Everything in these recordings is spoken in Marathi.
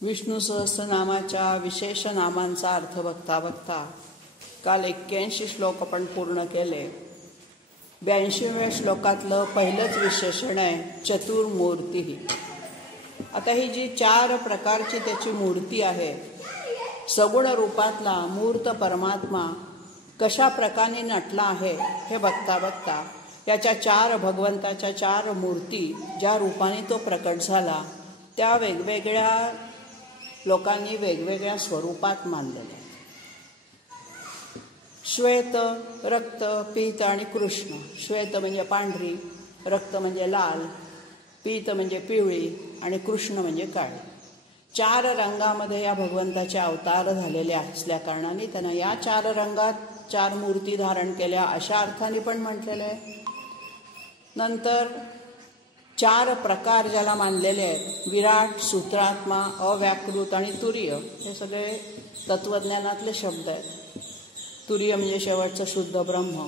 विष्णू सहस्रनामाच्या विशेष नामांचा अर्थ बघता बघता काल 81 श्लोक आपण पूर्ण केले. 82व्या श्लोकातलं पहिलंच विशेषण आहे चतुर्मूर्ती. आता ही जी 4 प्रकारची त्याची मूर्ती आहे, सगुण रूपातला मूर्त परमात्मा कशा प्रकारे नटला आहे हे बघता बघता याच्या 4 भगवंताच्या 4 मूर्ती ज्या रूपाने तो प्रकट झाला त्या वेगवेगळ्या लोकांनी वेगवेगळ्या स्वरूपात मानलेल्या. श्वेत, रक्त, पीत आणि कृष्ण. श्वेत म्हणजे पांढरी, रक्त म्हणजे लाल, पीत म्हणजे पिवळी आणि कृष्ण म्हणजे काळी. 4 रंगामध्ये या भगवंताचे अवतार झालेले असल्या कारणाने त्यांना या 4 रंगात 4 मूर्ती धारण केल्या अशा अर्थाने पण म्हटलेलं आहे. नंतर 4 प्रकार ज्याला मानलेले आहेत, विराट, सूत्रात्मा, अव्याकृत आणि तुरीय. हे सगळे तत्वज्ञानातले शब्द आहेत. तुरीय म्हणजे शेवटचं शुद्ध ब्रह्म,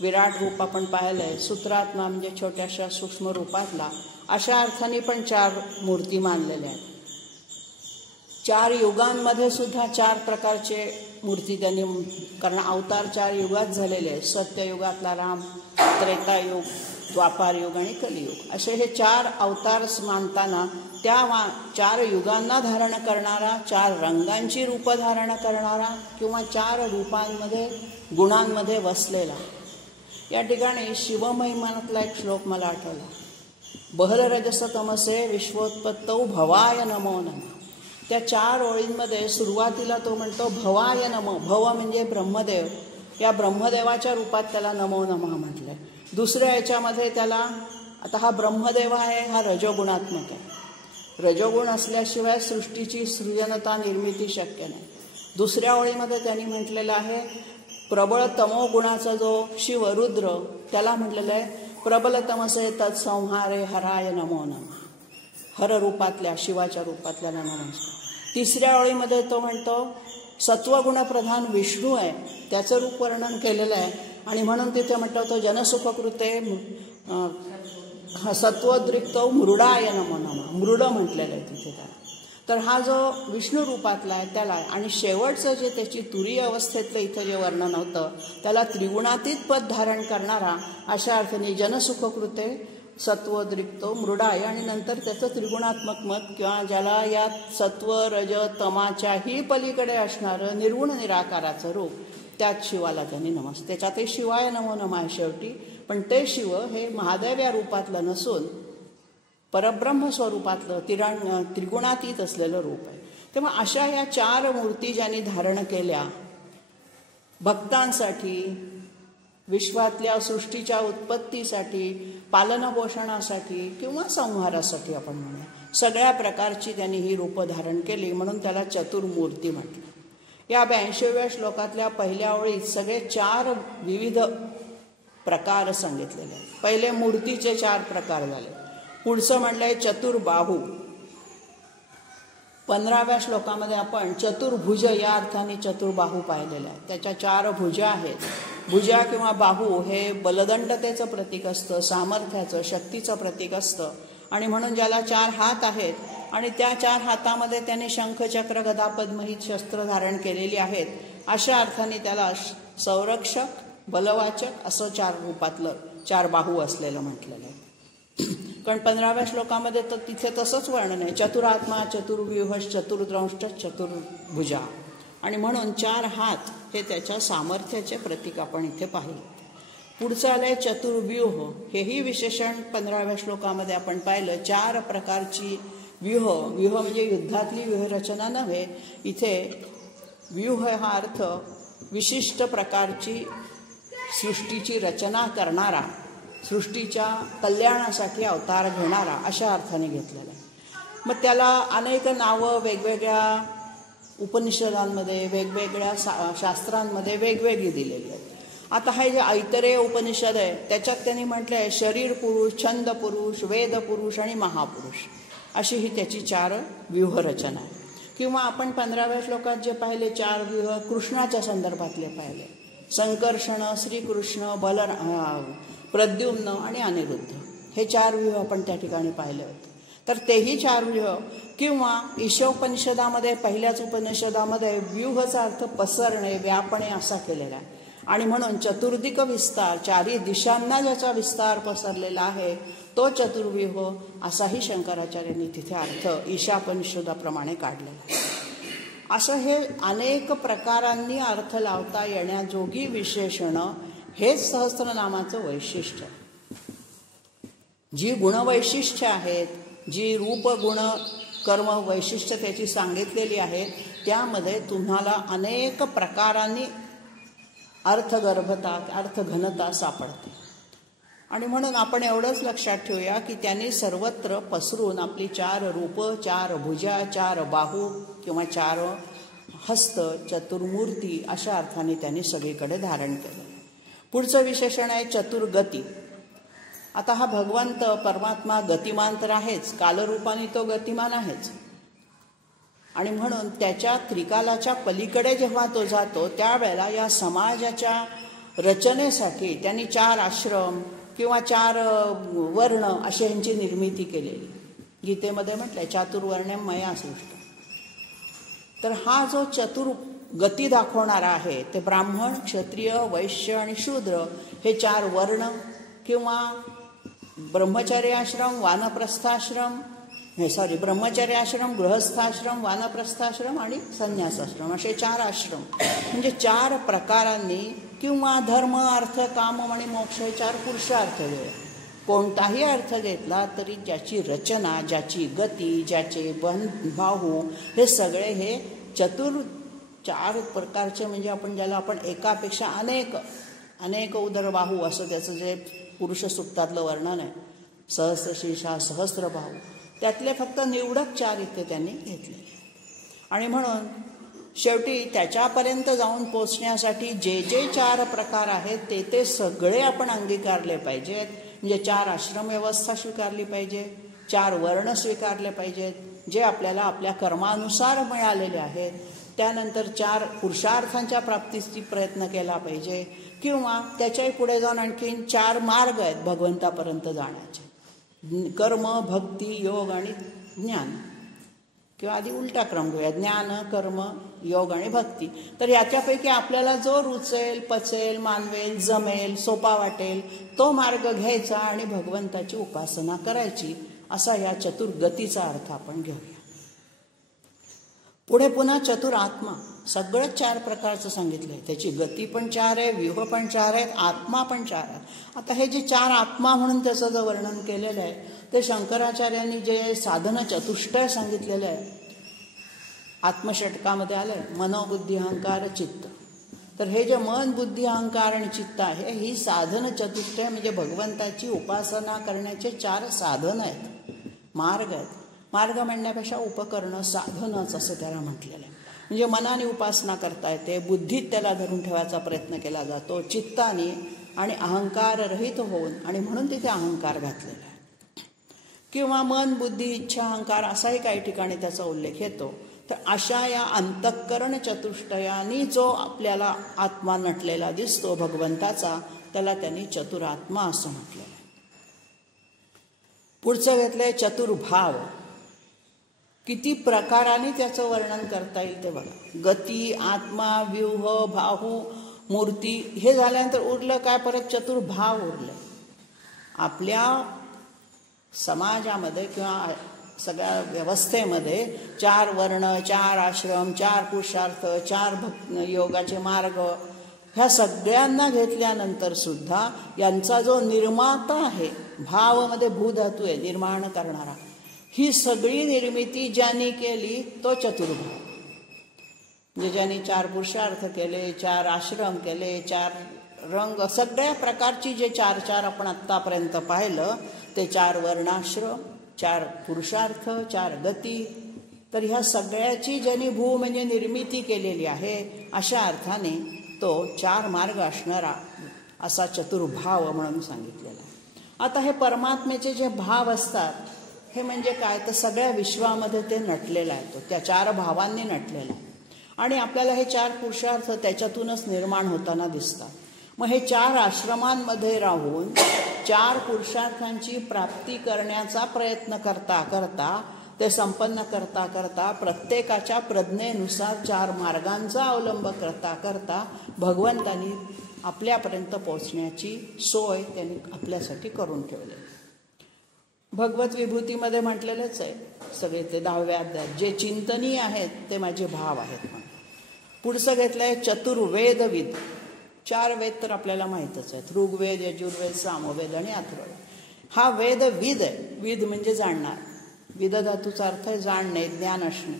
विराट रूप आपण पाहिलंय, सूत्रात्मा म्हणजे छोट्याशा सूक्ष्म रूपातला. अशा अर्थाने पण 4 मूर्ती मानलेल्या आहेत. 4 युगांमध्ये सुद्धा 4 प्रकारचे मूर्ती त्यांनी, कारण अवतार 4 युगात झालेले आहेत. सत्ययुगातला राम, त्रेतायुग, द्वापारयुग आणि कलियुग असे हे 4 अवतार मानताना त्या 4 युगांना धारण करणारा, 4 रंगांची रूपं धारण करणारा किंवा 4 रूपांमध्ये गुणांमध्ये वसलेला. या ठिकाणी शिवमहिमानातला एक श्लोक मला आठवला. बहलरजस तमसे विश्वोत्पत्तौ भवाय नमो नमः. त्या 4 ओळींमध्ये सुरुवातीला तो म्हणतो भवाय नमो. भव म्हणजे ब्रह्मदेव, या ब्रह्मदेवाच्या रूपात त्याला नमो नमः म्हटलंय. दुसऱ्या याच्यामध्ये त्याला, आता हा ब्रह्मदेव आहे, हा रजोगुणात्मक आहे. रजोगुण असल्याशिवाय सृष्टीची सृजनता निर्मिती शक्य नाही. दुसऱ्या ओळीमध्ये त्यांनी म्हटलेलं आहे प्रबळ तमो गुणाचा जो शिव रुद्र, त्याला म्हटलेलं आहे प्रबल तमसे तत्संहारे हराय नमो नमः. हर रूपातल्या, शिवाच्या रूपातल्याला नमस्कार. तिसऱ्या ओळीमध्ये तो म्हणतो सत्वगुणप्रधान विष्णू आहे, त्याचं रूप वर्णन केलेलं आहे आणि म्हणून तिथे म्हणतो तो जनसुखकृते सत्वदृक्तो मृडाय नमो नमः. मृड म्हटलेलं आहे तिथे त्याला. तर हा जो विष्णू रूपातला आहे त्याला, आणि शेवटचं जे त्याची तुरीय अवस्थेतलं इथं जे वर्णन होतं त्याला त्रिगुणातीत पद धारण करणारा, अशा अर्थाने जनसुखकृते सत्वदृक्तो मृडाय, आणि नंतर त्याचं त्रिगुणात्मक मत किंवा ज्याला या सत्व रज तमाच्याही पलीकडे असणारं निर्गुण निराकाराचं रूप, त्यात शिवाला त्यांनी नमस्कार. त्याच्यातही शिवाय नमो नमः आहे शेवटी. पण ते शिव हे महादेव या रूपातलं नसून परब्रह्म स्वरूपातलं त्रिगुणातीत असलेलं रूप आहे. तेव्हा अशा या 4 मूर्ती ज्यांनी धारण केल्या भक्तांसाठी, विश्वातल्या सृष्टीच्या उत्पत्तीसाठी, पालनपोषणासाठी किंवा संहारासाठी आपण म्हणूया, सगळ्या प्रकारची त्यांनी ही रूपं धारण केली. म्हणून त्याला चतुर्मूर्ती म्हटलं. या 82व्या श्लोकातल्या पहिल्या ओळीत सगळे 4 विविध प्रकार सांगितलेले आहेत. पहिले मूर्तीचे 4 प्रकार झाले. पुढचं म्हणलंय चतुर्बाहू. 15व्या श्लोकामध्ये आपण चतुर्भुज या अर्थाने चतुर्बाहू पाहिलेलं आहे. त्याच्या 4 भुजा आहेत. भुजा किंवा बाहू हे बलदंडतेचं प्रतीक असतं, सामर्थ्याचं, शक्तीचं प्रतीक असतं. आणि म्हणून ज्याला 4 हात आहेत आणि त्या 4 हातामध्ये त्याने शंख, चक्र, गदा, पद्म ही शस्त्र धारण केलेली आहेत, अशा अर्थाने त्याला संरक्षक, बलवाचक असं 4 रूपातलं 4 बाहू असलेलं म्हटलेलं आहे. कारण 15व्या श्लोकामध्ये तर तिथे तसंच वर्णन आहे. चतुरात्मा, चतुर्व्यूह, चतुर्द्रंष्ट, चतुर्भुजा. आणि म्हणून 4 हात हे त्याच्या सामर्थ्याचे प्रतीक आपण इथे पाहिलं. पुढचं आलंय चतुर्व्यूह. हेही विशेषण 15व्या श्लोकामध्ये आपण पाहिलं. 4 प्रकारची व्यूह. व्यूह म्हणजे युद्धातली व्यूहरचना नव्हे. इथे व्यूह हा अर्थ विशिष्ट प्रकारची सृष्टीची रचना करणारा, सृष्टीच्या कल्याणासाठी अवतार घेणारा अशा अर्थाने घेतलेला आहे. मग त्याला अनेक नावं वेगवेगळ्या उपनिषदांमध्ये, वेगवेगळ्या शास्त्रांमध्ये वेगवेगळी दिलेली आहेत. आता हे जे ऐतरेय उपनिषद आहे त्याच्यात त्यांनी म्हटलं आहे शरीर पुरुष, छंद पुरुष, वेद पुरुष आणि महापुरुष अशी ही त्याची 4 व्यूहरचना आहे. किंवा आपण 15व्या श्लोकात जे पाहिले 4 व्यूह कृष्णाच्या संदर्भातले पाहिले. संकर्षण, श्रीकृष्ण, प्रद्युम्न आणि अनिरुद्ध हे 4 व्यूह आपण त्या ठिकाणी पाहिले होते. तर तेही चार व्यूह. किंवा ईशोपनिषदामध्ये पहिल्याच उपनिषदामध्ये व्यूहचा अर्थ पसरणे, व्यापणे असा केलेला आहे. आणि म्हणून चतुर्दिक विस्तार, चारी दिशांना ज्याचा विस्तार पसरलेला आहे तो चतुर्व्यूह असाही शंकराचार्यांनी तिथे अर्थ ईशापनिषदाप्रमाणे काढलेला आहे. असं हे अनेक प्रकारांनी अर्थ लावता येण्याजोगी विशेषणं हेच सहस्त्रनामाचं वैशिष्ट्य. जी गुणवैशिष्ट्य आहेत, जी रूप गुण कर्म वैशिष्ट्य त्याची सांगितलेली आहेत, त्यामध्ये तुम्हाला अनेक प्रकारांनी अर्थगर्भता, अर्थघनता सापडते. आणि म्हणून आपण एवढंच लक्षात ठेवूया की त्यांनी सर्वत्र पसरून आपली चार रूप, चार भुजा, चार बाहू किंवा चार हस्त, चतुर्मूर्ती अशा अर्थाने त्यांनी सगळीकडे धारण केलं. पुढचं विशेषण आहे चतुर्गती. आता हा भगवंत परमात्मा गतिमान तर आहेच, कालरूपाने तो गतिमान आहेच. आणि म्हणून त्याच्या त्रिकालाच्या पलीकडे जेव्हा तो जातो त्यावेळेला या समाजाच्या रचनेसाठी त्यांनी चार आश्रम किंवा चार वर्ण अशी ह्यांची निर्मिती केलेली. गीतेमध्ये म्हटलंय चातुर्वर्ण्यम मया सृष्टम्. तर हा जो चतुर्गती दाखवणारा आहे ते ब्राह्मण, क्षत्रिय, वैश्य आणि शूद्र हे चार वर्ण किंवा ब्रह्मचर्य आश्रम, वानप्रस्थाश्रम, ब्रह्मचर्य आश्रम, गृहस्थाश्रम, वानप्रस्थाश्रम आणि संन्यासाश्रम असे चार आश्रम म्हणजे चार प्रकारांनी किंवा धर्म, अर्थ, काम आणि मोक्ष हे चार पुरुषार्थ वेळ. कोणताही अर्थ घेतला तरी ज्याची रचना, ज्याची गती, ज्याचे बाहू हे सगळे हे चार प्रकारचे म्हणजे ज्याला आपण एकापेक्षा अनेक उदरबाहू असं त्याचं जे पुरुष सूक्तातलं वर्णन आहे, सहस्रशीर्षा, सहस्रबाहू, त्यातले फक्त निवडक चार इथे त्यांनी घेतले. आणि म्हणून शेवटी त्याच्यापर्यंत जाऊन पोचण्यासाठी जे जे चार प्रकार आहेत ते सगळे आपण अंगीकारले पाहिजेत. म्हणजे चार आश्रम व्यवस्था स्वीकारली पाहिजे, चार वर्ण स्वीकारले पाहिजेत जे आपल्याला आपल्या कर्मानुसार मिळालेले आहेत. त्यानंतर चार पुरुषार्थांच्या प्राप्तीची प्रयत्न केला पाहिजे किंवा त्याच्याही पुढे जाऊन आणखीन चार मार्ग आहेत भगवंतापर्यंत जाण्याचे, कर्म, भक्ती, योग आणि ज्ञान. किंवा आधी उलटा क्रम घेऊया, ज्ञान, कर्म, योग आणि भक्ती. तर याच्यापैकी आपल्याला जो रुचेल, पचेल, मानवेल, जमेल, सोपा वाटेल तो मार्ग घ्यायचा आणि भगवंताची उपासना करायची असा या चतुर्गतीचा अर्थ आपण घेऊया. पुढे पुन्हा चतुरात्मा, सगळं चार प्रकारचं सांगितलंय. त्याची गती पण चार आहे, व्यूह पण चार आहेत, आत्मा पण चार आहे. आता हे जे चार आत्मा म्हणून त्याचं जे वर्णन केलेलं आहे ते शंकराचार्यांनी जे साधन चतुष्टय सांगितलेलं आहे आत्मषटकामध्ये आलंय, मनोबुद्धी अहंकार चित्त. तर हे जे मन, बुद्धी, अहंकार आणि चित्त आहे ही साधन चतुष्टय म्हणजे भगवंताची उपासना करण्याचे चार साधन आहेत, मार्ग आहेत. मार्ग म्हणण्यापेक्षा उपकरणं, साधनच असं त्याला म्हटलेलं आहे. म्हणजे मनाने उपासना करता येते, बुद्धीत त्याला धरून ठेवायचा प्रयत्न केला जातो, चित्ताने आणि अहंकार रहित होऊन, आणि म्हणून तिथे अहंकार घातलेला आहे. किंवा मन, बुद्धी, इच्छा, अहंकार असाही काही ठिकाणी त्याचा उल्लेख येतो. तर अशा या अंतःकरण चतुष्टयानी जो आपल्याला आत्मा नटलेला दिसतो भगवंताचा त्याला त्यांनी चतुरात्मा असं म्हटलेलं आहे. पुढचं घेतलंय चतुर्भाव. किती प्रकाराने त्याचं वर्णन करता येईल ते बघा. गती, आत्मा, व्यूह, बाहू, मूर्ती हे झाल्यानंतर उरलं काय, परत चतुर्भाव उरलं. आपल्या समाजामध्ये किंवा सगळ्या व्यवस्थेमध्ये चार वर्ण, चार आश्रम, चार पुरुषार्थ, चार योगाचे मार्ग ह्या सगळ्यांना घेतल्यानंतर सुद्धा यांचा जो निर्माता आहे, भावमध्ये भूधातू आहे निर्माण करणारा, ही सगळी निर्मिती ज्यांनी केली तो चतुर्भाव. म्हणजे ज्यांनी चार पुरुषार्थ केले, चार आश्रम केले, चार रंग, सगळ्या प्रकारची जे चार चार आपण आत्तापर्यंत पाहिलं ते चार वर्णाश्रम, चार पुरुषार्थ, चार गती, तर ह्या सगळ्याची ज्यांनी भू म्हणजे निर्मिती केलेली आहे अशा अर्थाने तो चार मार्ग असणारा असा चतुर्भाव म्हणून सांगितलेला आहे. आता हे परमात्म्याचे जे भाव असतात हे म्हणजे काय, तर सगळ्या विश्वामध्ये ते नटलेलं आहे, तो त्या चार भावांनी नटलेला आहे. आणि आपल्याला हे चार पुरुषार्थ त्याच्यातूनच निर्माण होताना दिसतात. मग हे चार आश्रमांमध्ये राहून 4 पुरुषार्थांची प्राप्ती करण्याचा प्रयत्न करता करता, ते संपन्न करता करता, प्रत्येकाच्या प्रज्ञेनुसार 4 मार्गांचा अवलंब करता करता भगवंतांनी आपल्यापर्यंत पोहोचण्याची सोय त्यांनी आपल्यासाठी करून ठेवली. भगवत विभूतीमध्ये म्हटलेलंच आहे सगळे ते 10व्या अध्यायात, जे चिंतनीय आहेत ते माझे भाव आहेत म्हणून. पुढचं घेतलंय चतुर्वेदविद. 4 वेद तर आपल्याला माहीतच आहेत, ऋग्वेद, यजुर्वेद, सामवेद आणि अथर्ववेद. हा वेद विद आहे. विद म्हणजे जाणणार. विद धातूचा अर्थ आहे जाणणे, ज्ञान असणे.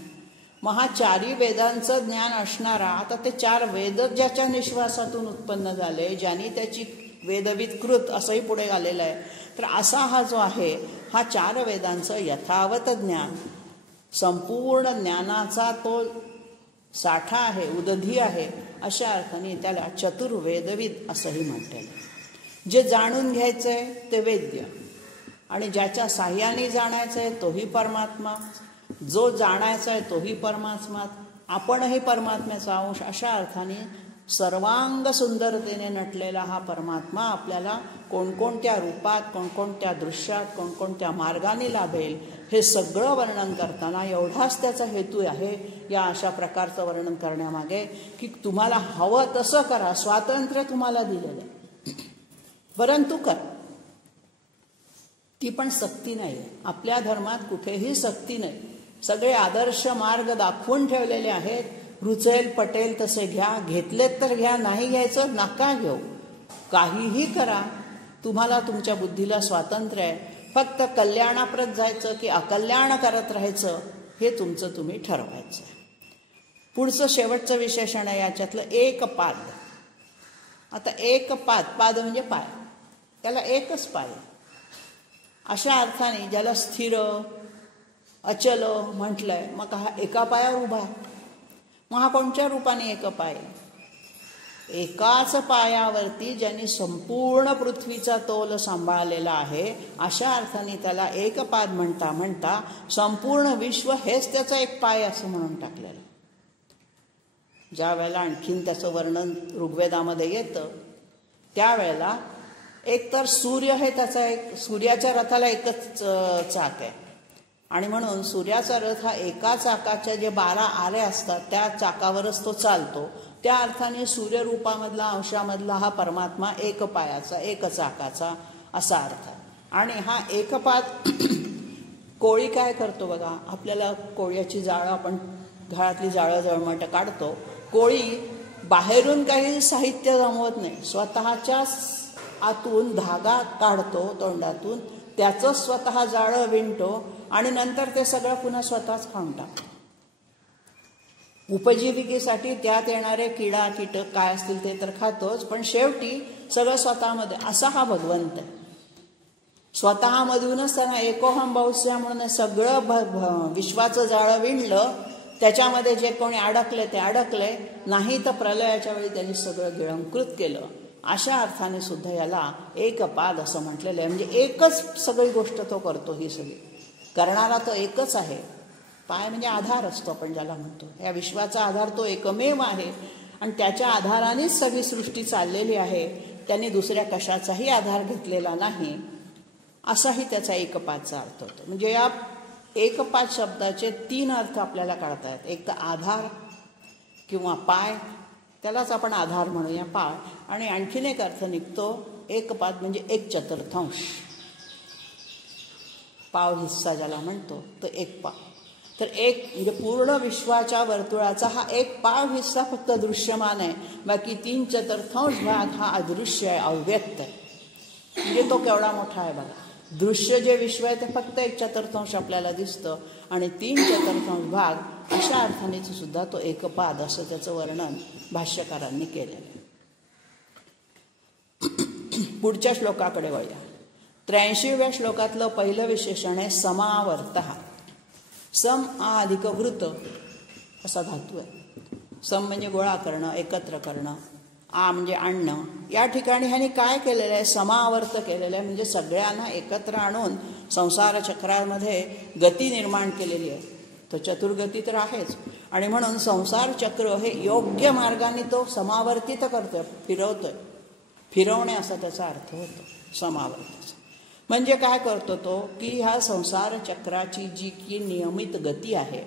मग हा 4ही वेदांचं ज्ञान असणारा, आता ते 4 वेद ज्याच्या निश्वासातून उत्पन्न झाले, ज्यांनी त्याची वेदविद कृत असंही पुढे आलेलं आहे, तर असा हा जो आहे हा 4 वेदांचं यथावत ज्ञान, संपूर्ण ज्ञानाचा तो साठा आहे, उदधी आहे, अशा अर्थाने त्याला चतुर्वेदविद असंही म्हणते. जे जाणून घ्यायचंय ते वेद्य, आणि ज्याच्या साह्याने जाणायचं आहे तोही परमात्मा, जो जाणायचा आहे तोही परमात्मा, आपणही परमात्म्याचा अंश, अशा अर्थाने सर्वांग सुंदरतेने नटलेला हा परमात्मा आपल्याला कोणकोणत्या रूपात, कोणकोणत्या दृश्यात, कोणकोणत्या मार्गाने लाभेल हे सगळं वर्णन करताना एवढाच त्याचा हेतू आहे या अशा प्रकारचं वर्णन करण्यामागे, की तुम्हाला हवं तसं करा, स्वातंत्र्य तुम्हाला दिलेलं आहे, परंतु करा. ती पण सक्ती नाही आहे. आपल्या धर्मात कुठेही सक्ती नाही. सगळे आदर्श मार्ग दाखवून ठेवलेले आहेत. रुचेल पटेल तसे घ्या, घेतलेत तर घ्या, नाही घ्यायचं नका घेऊ, काहीही करा, तुम्हाला तुमच्या बुद्धीला स्वातंत्र्य आहे. फक्त कल्याणाप्रत जायचं की अकल्याण करत राहायचं हे तुमचं तुम्ही ठरवायचं. पुढचं शेवटचं विशेषण आहे याच्यातलं एकपाद. आता एकपाद, पाद म्हणजे पाय, त्याला एकच पाय, अशा अर्थाने ज्याला स्थिर अचल म्हटलंय, मग हा एका पायावर उभा. मग हा कोणत्या रूपाने एक पाय? एकाच पायावरती ज्यांनी संपूर्ण पृथ्वीचा तोल सांभाळलेला आहे, अशा अर्थाने त्याला एकपाद म्हणता म्हणता संपूर्ण विश्व हेच त्याचा एक पाय असं म्हणून टाकलेलं. ज्या वेळेला आणखीन त्याचं वर्णन ऋग्वेदामध्ये येतं त्यावेळेला एकतर सूर्य हे त्याचा एक, सूर्याच्या रथाला एकच चाक आहे, आणि म्हणून सूर्याचा रथ हा एका चाकाच्या जे 12 आरे असतात त्या चाकावरच तो चालतो. त्या अर्थाने सूर्यरूपामधला अंशामधला हा परमात्मा एक पायाचा, एक चाकाचा असा अर्थ. आणि हा एकपाद कोळी काय करतो बघा, आपल्याला कोळ्याची जाळं, आपण घरातली जाळं जळमट काढतो, कोळी बाहेरून काही साहित्य जमवत नाही, स्वतःच्याच आतून धागा काढतो तोंडातून, त्याचं स्वतः जाळं विणतो आणि नंतर ते सगळं पुन्हा स्वतःच खाऊन टाकतो. उपजीविकेसाठी त्यात येणारे किडा कीटक काय असतील ते तर खातोच, पण शेवटी सगळं स्वतःमध्ये. असा हा भगवंत आहे. स्वतःमधूनच त्यांना एकोहम बहुस्या म्हणून सगळं विश्वाचं जाळं विणलं, त्याच्यामध्ये जे कोणी अडकले ते अडकले, नाही तर प्रलयाच्या वेळी त्यांनी सगळं गिळंकृत केलं. अशा अर्थाने सुद्धा याला एकपाद असं म्हटलेलं आहे. म्हणजे एकच सगळी गोष्ट तो करतो, ही सगळी करणारा तो एकच आहे. पाय म्हणजे आधार असतो आपण ज्याला म्हणतो, या विश्वाचा आधार तो एकमेव आहे आणि त्याच्या आधारानेच सगळी सृष्टी चाललेली आहे. त्यांनी दुसऱ्या कशाचाही आधार घेतलेला नाही, असाही त्याचा एकपादचा अर्थ होतो. म्हणजे या एकपाद शब्दाचे 3 अर्थ आपल्याला काढता येतात. एक तर आधार किंवा पाय, त्यालाच आपण आधार म्हणूया पाय, आणि आणखीन एक अर्थ निघतो एकपाद म्हणजे 1/4. पाव हिस्सा ज्याला म्हणतो तो एक पाव. तर एक म्हणजे पूर्ण विश्वाच्या वर्तुळाचा हा एक पाव हिस्सा फक्त दृश्यमान आहे, बाकी 3/4 भाग हा अदृश्य आहे, अव्यक्त आहे. म्हणजे तो केवढा मोठा आहे बघा. दृश्य जे विश्व आहे ते फक्त 1/4 आपल्याला दिसतं, आणि 3/4 भाग अशा अर्थाने सुद्धा तो एकपाद असं त्याचं वर्णन भाष्यकारांनी केलेलं आहे. पुढच्या श्लोकाकडे वळूया. 83व्या श्लोकातलं पहिलं विशेषण आहे समावर्तः. सम आ अधिक वृत असा धातू आहे. सम म्हणजे गोळा करणं, एकत्र करणं, आ म्हणजे आणणं. या ठिकाणी ह्याने काय केलेलं आहे, समावर्त केलेलं आहे. म्हणजे सगळ्यांना एकत्र आणून संसार चक्रामध्ये गती निर्माण केलेली आहे. तो चतुर्गती तर आहेच, आणि म्हणून संसार चक्र हे योग्य मार्गाने तो समावर्तित करतोय, फिरवतोय. फिरवणे असा त्याचा अर्थ होतो. समावर्ताचा. म्हणजे काय करतो तो की ह्या संसार चक्राची जी की नियमित गती आहे,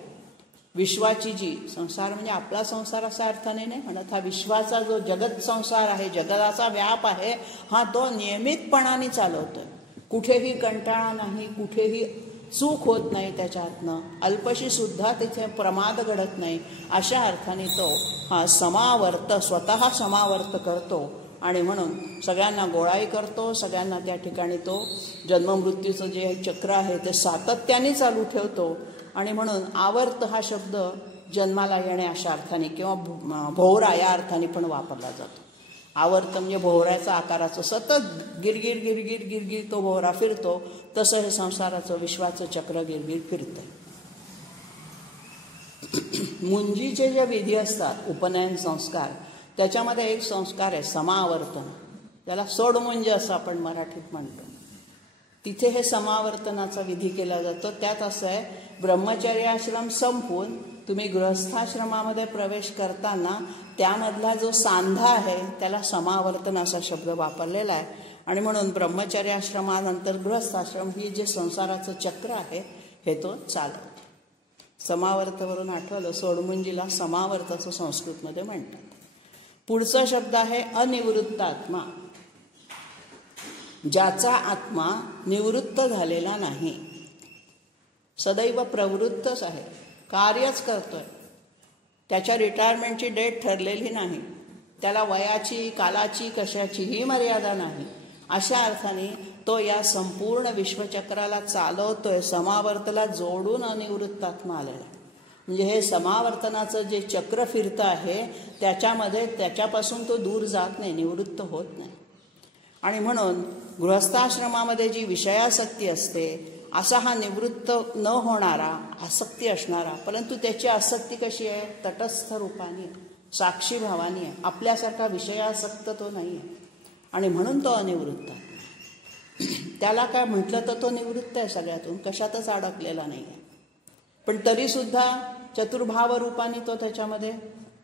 विश्वाची जी संसार म्हणजे आपला संसार असा अर्थाने नाही म्हणत, हा विश्वाचा जो जगत संसार आहे, जगताचा व्याप आहे, हा तो नियमितपणाने चालवतोय. कुठेही कंटाळा नाही, कुठेही चूक होत नाही त्याच्यातनं, अल्पशी सुद्धा तिथे प्रमाद घडत नाही. अशा अर्थाने तो हा समावर्त, स्वतः समावर्त करतो आणि म्हणून सगळ्यांना गोळाही करतो, सगळ्यांना त्या ठिकाणी तो जन्ममृत्यूचं जे चक्र आहे ते सातत्याने चालू ठेवतो. आणि म्हणून आवर्त हा शब्द जन्माला येणे अशा अर्थाने किंवा भोवरा या अर्थाने पण वापरला जातो. आवर्त म्हणजे भोवऱ्याचा आकाराचं सतत गिरगिर गिरगिर गिरगिर तो भोवरा फिरतो, तसं हे संसाराचं विश्वाचं चक्र गिरगिर फिरतंय. मुंजीचे जे विधी असतात, उपनयन संस्कार, त्याच्यामध्ये एक संस्कार आहे समावर्तन, त्याला सोडमुंज असं आपण मराठीत म्हणतो. तिथे हे समावर्तनाचा विधी केला जातो. त्यात असं आहे, ब्रह्मचर्याश्रम संपवून तुम्ही गृहस्थाश्रमामध्ये प्रवेश करताना त्यामधला जो सांधा आहे त्याला समावर्तन असा शब्द वापरलेला आहे. आणि म्हणून ब्रह्मचर्याश्रमानंतर गृहस्थाश्रम ही जे संसाराचं चक्र आहे हे तो चालवतो. समावर्तवरून आठवलं, सोडमुंजीला समावर्त असं संस्कृतमध्ये म्हणतात. पुढचा शब्द आहे अनिवृत्तात्मा, ज्याचा आत्मा निवृत्त झालेला नाही, सदैव प्रवृत्तच आहे, कार्यच करतोय, त्याच्या रिटायरमेंटची डेट ठरलेली नाही, त्याला वयाची कालाची कशाचीही मर्यादा नाही. अशा अर्थाने तो या संपूर्ण विश्वचक्राला चालवतोय, समावर्तला जोडून अनिवृत्तात्मा आलेला. म्हणजे हे समावर्तनाचं जे चक्र फिरतं आहे त्याच्यामध्ये त्याच्यापासून तो दूर जात नाही, निवृत्त होत नाही. आणि म्हणून गृहस्थाश्रमामध्ये जी विषयासक्ती असते, असा हा निवृत्त न होणारा, आसक्ती असणारा, परंतु त्याची आसक्ती कशी आहे, तटस्थ रूपाने आहे, साक्षी भावानी आहे, आपल्यासारखा विषयासक्त तो नाही आहे. आणि म्हणून तो अनिवृत्त आहे. त्याला काय म्हटलं तर तो निवृत्त आहे, सगळ्यातून कशातच अडकलेला नाही आहे. पण तरीसुद्धा चतुर्भाव रूपाने तो त्याच्यामध्ये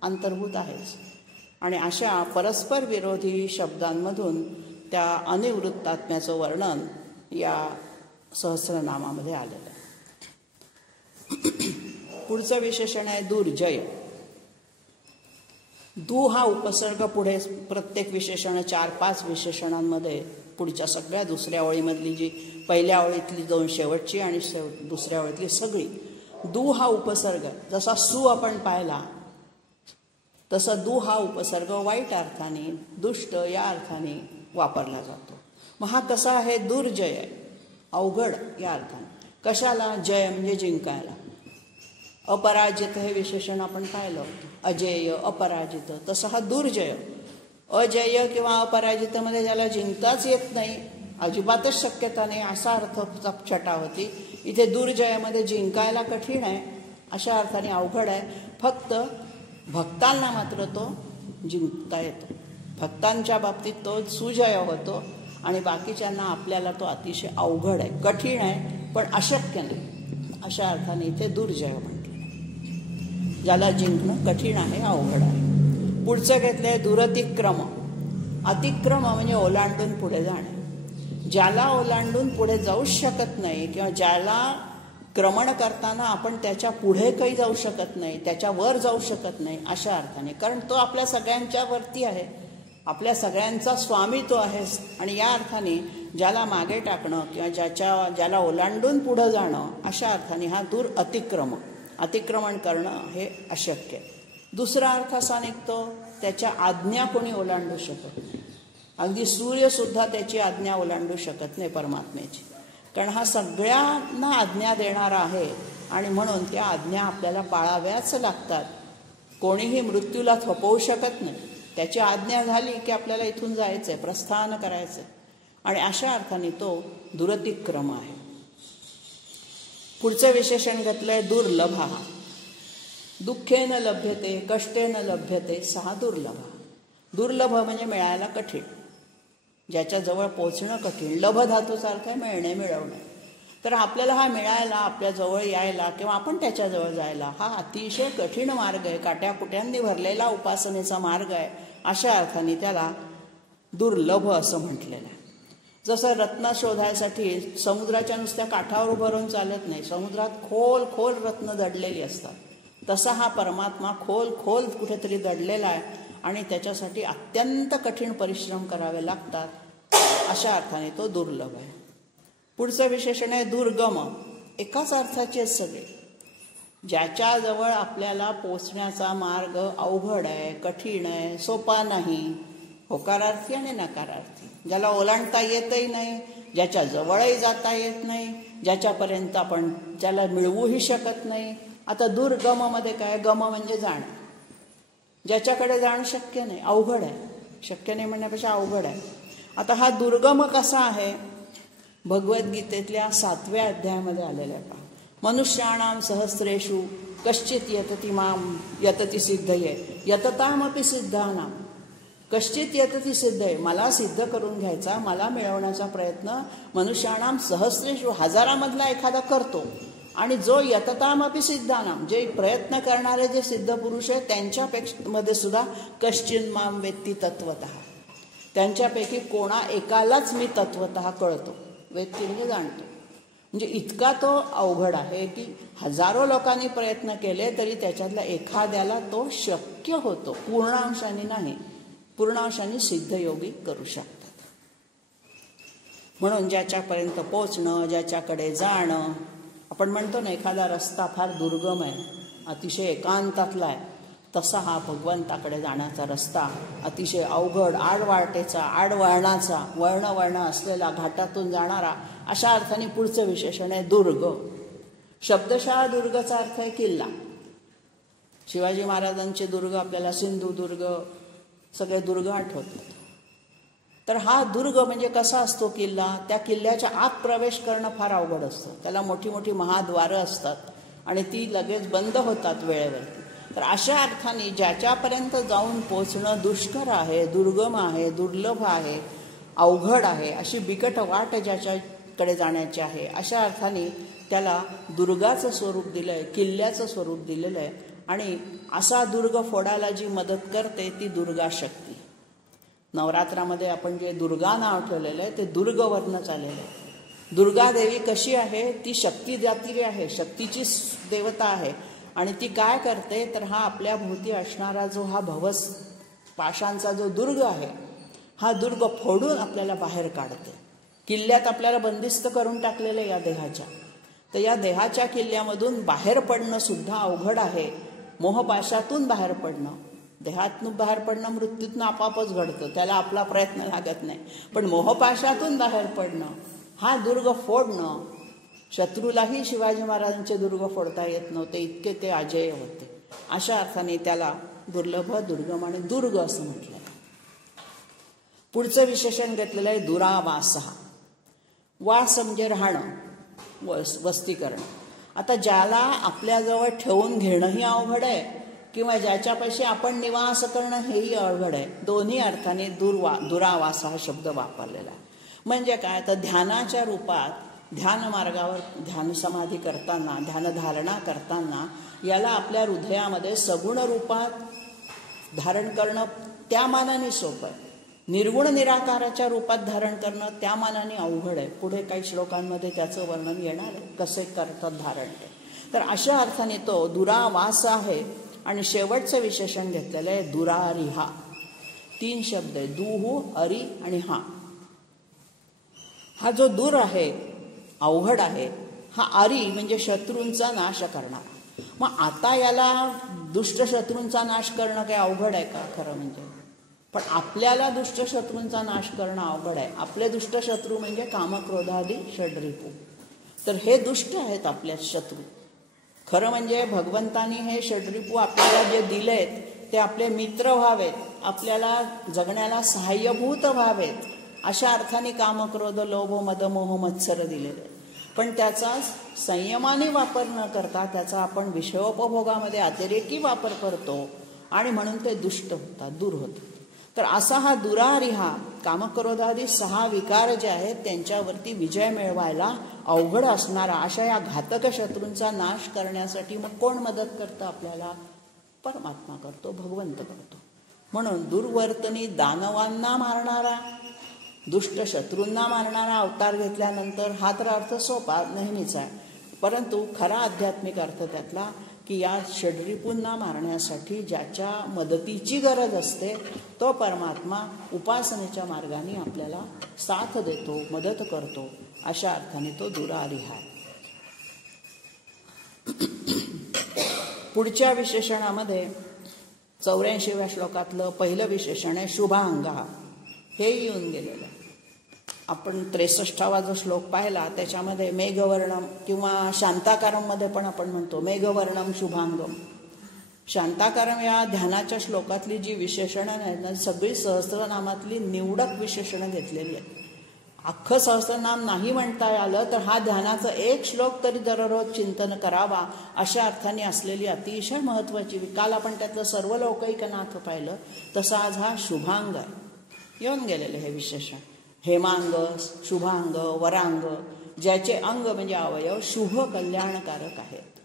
अंतर्भूत आहेच. आणि अशा परस्पर विरोधी शब्दांमधून त्या अनिवृत्तात्म्याचं वर्णन या सहस्रनामामध्ये आलेलं आहे. पुढचं विशेषण आहे दुर्जय. दु हा उपसर्ग पुढे प्रत्येक विशेषण 4-5 विशेषणांमध्ये पुढच्या सगळ्या दुसऱ्या ओळीमधली जी पहिल्या ओळीतली 2 शेवटची आणि दुसऱ्या ओळीतली सगळी, दु हा उपसर्ग, जसा सु आपण पाहिला तसा दु हा उपसर्ग वाईट अर्थाने, दुष्ट या अर्थाने वापरला जातो. मग हा कसा आहे, दुर्जय, अवघड या अर्थाने. कशाला, जय म्हणजे जिंकायला. अपराजित हे विशेषण आपण पाहिलं होतं, अजेय, अपराजित. तसं हा दुर्जय, अजय किंवा अपराजितमध्ये ज्याला जिंकताच येत नाही, अजिबातच शक्यता नाही असा अर्थ छटा होती. इथे दुर्जयामध्ये जिंकायला कठीण आहे अशा अर्थाने अवघड आहे. फक्त भक्तांना मात्र तो जिंकता येतो, भक्तांच्या बाबतीत तो सुजय होतो आणि बाकीच्यांना आपल्याला तो अतिशय अवघड आहे, कठीण आहे, पण अशक्य नाही अशा अर्थाने इथे दुर्जय म्हटलं. ज्याला जिंकणं कठीण आहे, अवघड आहे. पुढचं घेतलंय दुरतिक्रम. अतिक्रम म्हणजे ओलांडून पुढे जाणे. ज्याला ओलांडून पुढे जाऊच शकत नाही किंवा ज्याला क्रमण करताना आपण त्याच्या पुढे काही जाऊ शकत नाही, त्याच्या वर जाऊ शकत नाही अशा अर्थाने. कारण तो आपल्या सगळ्यांच्या वरती आहे, आपल्या सगळ्यांचा स्वामी तो आहे. आणि या अर्थाने ज्याला मागे टाकणं किंवा ज्याला ओलांडून पुढं जाणं अशा अर्थाने हा अतिक्रमण करणं हे अशक्य. दुसरा अर्थ असा निघतो, त्याच्या आज्ञा कोणी ओलांडू शकत नाही. अगदी सूर्यसुद्धा त्याची आज्ञा ओलांडू शकत नाही परमात्म्याची, कारण हा सगळ्यांना आज्ञा देणारा आहे आणि म्हणून त्या आज्ञा आपल्याला पाळाव्याच लागतात. कोणीही मृत्यूला थोपवू शकत नाही. त्याची आज्ञा झाली की आपल्याला इथून जायचं आहे, प्रस्थान करायचं आहे. आणि अशा अर्थाने तो दुरतिक्रम आहे. पुढचं विशेषण घेतलंय दुर्लभ. दुःखेन लभ्यते, कष्टेन लभ्यते, सहा दुर्लभ. दुर्लभ म्हणजे मिळायला कठीण, ज्याच्याजवळ पोचणं कठीण. लभ धातूचा अर्थ आहे मिळणे, मिळवणे. तर आपल्याला हा मिळायला, आपल्याजवळ यायला किंवा आपण त्याच्याजवळ जायला हा अतिशय कठीण मार्ग आहे, काट्याकुट्यांनी भरलेला उपासनेचा मार्ग आहे. अशा अर्थाने त्याला दुर्लभ असं म्हटलेलं आहे. जसं रत्न शोधायसाठी समुद्राच्या नुसत्या काठावर उभं राहून चालत नाही, समुद्रात खोल खोल रत्न दडलेली असतात, तसा हा परमात्मा खोल खोल कुठेतरी दडलेला आहे आणि त्याच्यासाठी अत्यंत कठीण परिश्रम करावे लागतात. अशा अर्थाने तो दुर्लभ आहे. पुढचं विशेषण आहे दुर्गम. एकाच अर्थाचे आहेत सगळे. ज्याच्याजवळ आपल्याला पोचण्याचा मार्ग अवघड आहे, कठीण आहे, सोपा नाही, होकारार्थी आणि नकारार्थी, ज्याला ओलांडता येतही नाही, ज्याच्या जवळही जाता येत नाही, ज्याच्यापर्यंत आपण ज्याला मिळवूही शकत नाही. आता दुर्गममध्ये काय, गम म्हणजे जाणं, ज्याच्याकडे जाणं शक्य नाही, अवघड आहे, शक्य नाही म्हणण्यापेक्षा अवघड आहे. आता हा दुर्गम कसा आहे, भगवद्गीतेतल्या 7व्या अध्यायामध्ये आलेला आहे. मनुष्याणाम सहस्रेषु कश्चित यतती माम यतती सिद्धये यततामपि सिद्धानाम. कश्चित यतती सिद्धये, मला सिद्ध करून घ्यायचा, मला मिळवण्याचा प्रयत्न मनुष्याणाम सहस्रेषु, हजारामधला एखादा करतो. आणि जो यततामपि सिद्धानाम, जे प्रयत्न करणारे जे सिद्ध पुरुष आहेत त्यांच्यापेक्षा मध्ये सुद्धा कश्चिन माम वेत्ती तत्वतः, त्यांच्यापैकी कोणा एकालाच मी तत्वतः कळतो. वेत्ती म्हणजे जाणतो. म्हणजे इतका तो अवघड आहे की हजारो लोकांनी प्रयत्न केले तरी त्याच्यातल्या एखाद्याला तो शक्य होतो. पूर्णांशाने नाही, पूर्णांशाने सिद्धयोगी करू शकतात. म्हणून ज्याच्यापर्यंत पोचणं, ज्याच्याकडे जाणं, आपण म्हणतो ना एखादा रस्ता फार दुर्गम आहे, अतिशय एकांतातला आहे, तसा हा भगवंताकडे जाण्याचा रस्ता अतिशय अवघड, आडवाटेचा, आडवळणाचा, वळण असलेला, घाटातून जाणारा. अशा अर्थाने पुढचं विशेषण आहे दुर्ग. शब्दशः दुर्गचा अर्थ आहे किल्ला. शिवाजी महाराजांचे दुर्ग आपल्याला सिंधुदुर्ग, सगळे दुर्ग आठवतात. तर हा दुर्ग म्हणजे कसा असतो किल्ला, त्या किल्ल्याच्या आत प्रवेश करणं फार अवघड असतं. त्याला मोठी मोठी महाद्वारं असतात आणि ती लगेच बंद होतात वेळेवर. तर अशा अर्थाने ज्याच्यापर्यंत जाऊन पोचणं दुष्कर आहे, दुर्गम आहे, दुर्लभ आहे, अवघड आहे, अशी बिकट वाट ज्याच्याकडे जाण्याची आहे, अशा अर्थाने त्याला दुर्गाचं स्वरूप दिलं आहे, किल्ल्याचं स्वरूप दिलेलं आहे. आणि असा दुर्ग फोडायला जी मदत करते ती दुर्गा शक्ती. नवरात्रामध्ये आपण जे दुर्गा नाव ठेवलेलं आहे ते दुर्गवरनं आलेलं आहे. दुर्गा देवी कशी आहे, ती शक्ती जाती आहे, शक्तीची देवता आहे. आणि ती काय करते तर हा आपल्या भोवती असणारा जो हा भवस पाशांचा जो दुर्ग आहे, हा दुर्ग फोडून आपल्याला बाहेर काढते. किल्ल्यात आपल्याला बंदिस्त करून टाकलेलं या देहाच्या, तर या देहाच्या किल्ल्यामधून बाहेर पडणं सुद्धा अवघड आहे. मोहपाशातून बाहेर पडणं, देहातून बाहेर पडणं मृत्यूतनं आपापच घडतं, त्याला आपला प्रयत्न लागत नाही. पण मोहपाशातून बाहेर पडणं, हा दुर्ग फोडणं, शत्रूलाही शिवाजी महाराजांचे दुर्ग फोडता येत नव्हते, इतके ते अजेय होते. अशा अर्थाने त्याला दुर्लभ, दुर्गम आणि दुर्ग असं म्हटलं. पुढचं विशेषण घेतलेलं आहे दुरावास. वास म्हणजे राहणं, वस्ती करणं. आता ज्याला आपल्याजवळ ठेवून घेणंही अवघड आहे किंवा ज्याच्यापाशी आपण निवास करणं हेही अवघड आहे, दोन्ही अर्थाने दुरावास हा शब्द वापरलेला आहे. म्हणजे काय, तर ध्यानाच्या रूपात ध्यान मार्गावर ध्यान समाधी करताना, ध्यानधारणा करताना याला आपल्या हृदयामध्ये सगुण रूपात धारण करणं त्या मानाने सोपं आहे. निर्गुण निराकाराच्या रूपात धारण करणं त्या मानाने अवघड आहे. पुढे काही श्लोकांमध्ये त्याचं वर्णन येणार आहे, कसे करतात धारण ते. तर अशा अर्थाने तो दुरावास आहे. आणि शेवटचं विशेषण घेतलेलं आहे दुरारिहा. 3 शब्द आहे, दुहू, अरी आणि हा. हा जो दूर आहे, अवघड आहे, हा अरी म्हणजे शत्रूंचा नाश करणारा. मग आता याला दुष्ट शत्रूंचा नाश करणं काही अवघड आहे का खरं म्हणजे? पण आपल्याला दुष्ट शत्रूंचा नाश करणं अवघड आहे. आपले दुष्ट शत्रू म्हणजे कामक्रोधादी षड्रिपू. तर हे दुष्ट आहेत आपल्या शत्रू. खरं म्हणजे भगवंतानी हे षड्रिपू आपल्याला जे दिलेत ते आपले मित्र व्हावेत, आपल्याला जगण्याला सहाय्यभूत व्हावेत, अशा अर्थाने कामक्रोध लोभ मद मोह मत्सर दिलेले. पण त्याचा संयमाने वापर न करता त्याचा आपण विषयोपभोगामध्ये अतिरेकी वापर करतो आणि म्हणून ते दुष्ट होतात, दूर होतात. तर असा हा दुरारिहा, कामक्रोधादी 6 विकार जे आहेत त्यांच्यावरती विजय मिळवायला अवघड असणारा अशा या घातक शत्रूंचा नाश करण्यासाठी मग कोण मदत करतं आपल्याला? परमात्मा करतो, भगवंत करतो. म्हणून दुर्वर्तनी दानवांना मारणारा दुष्ट शत्रूंना मारणारा अवतार घेतल्यानंतर हा तर अर्थ सोपा नेहमीच आहे, परंतु खरा आध्यात्मिक अर्थ त्यातला की या षड्रिपूंना मारण्यासाठी ज्याच्या मदतीची गरज असते तो परमात्मा उपासनेच्या मार्गाने आपल्याला साथ देतो, मदत करतो, अशा अर्थाने तो दुरारिह आहे. पुढच्या विशेषणामध्ये 84व्या श्लोकातलं पहिलं विशेषण आहे शुभांग. हे येऊन गेलेलं आहे. आपण 63वा जो श्लोक पाहिला त्याच्यामध्ये मेघवर्णम किंवा शांताकारममध्ये पण आपण म्हणतो मेघवर्णम शुभांगम. शांताकारम या ध्यानाच्या श्लोकातली जी विशेषणं आहेत ना, सगळी सहस्त्रनामातली निवडक विशेषणं घेतलेली आहेत. अख्खं सहस्त्रनाम नाही म्हणता आलं तर हा ध्यानाचा एक श्लोक तरी दररोज चिंतन करावा अशा अर्थाने असलेली अतिशय महत्त्वाची. काल आपण त्यातलं सर्व लौकिकनाथ पाहिलं, तसा आज हा शुभांग आहे. येऊन गेलेले हे विशेषण. हेमांग, शुभांग, वरांग, ज्याचे अंग म्हणजे अवयव शुभ कल्याणकारक आहेत.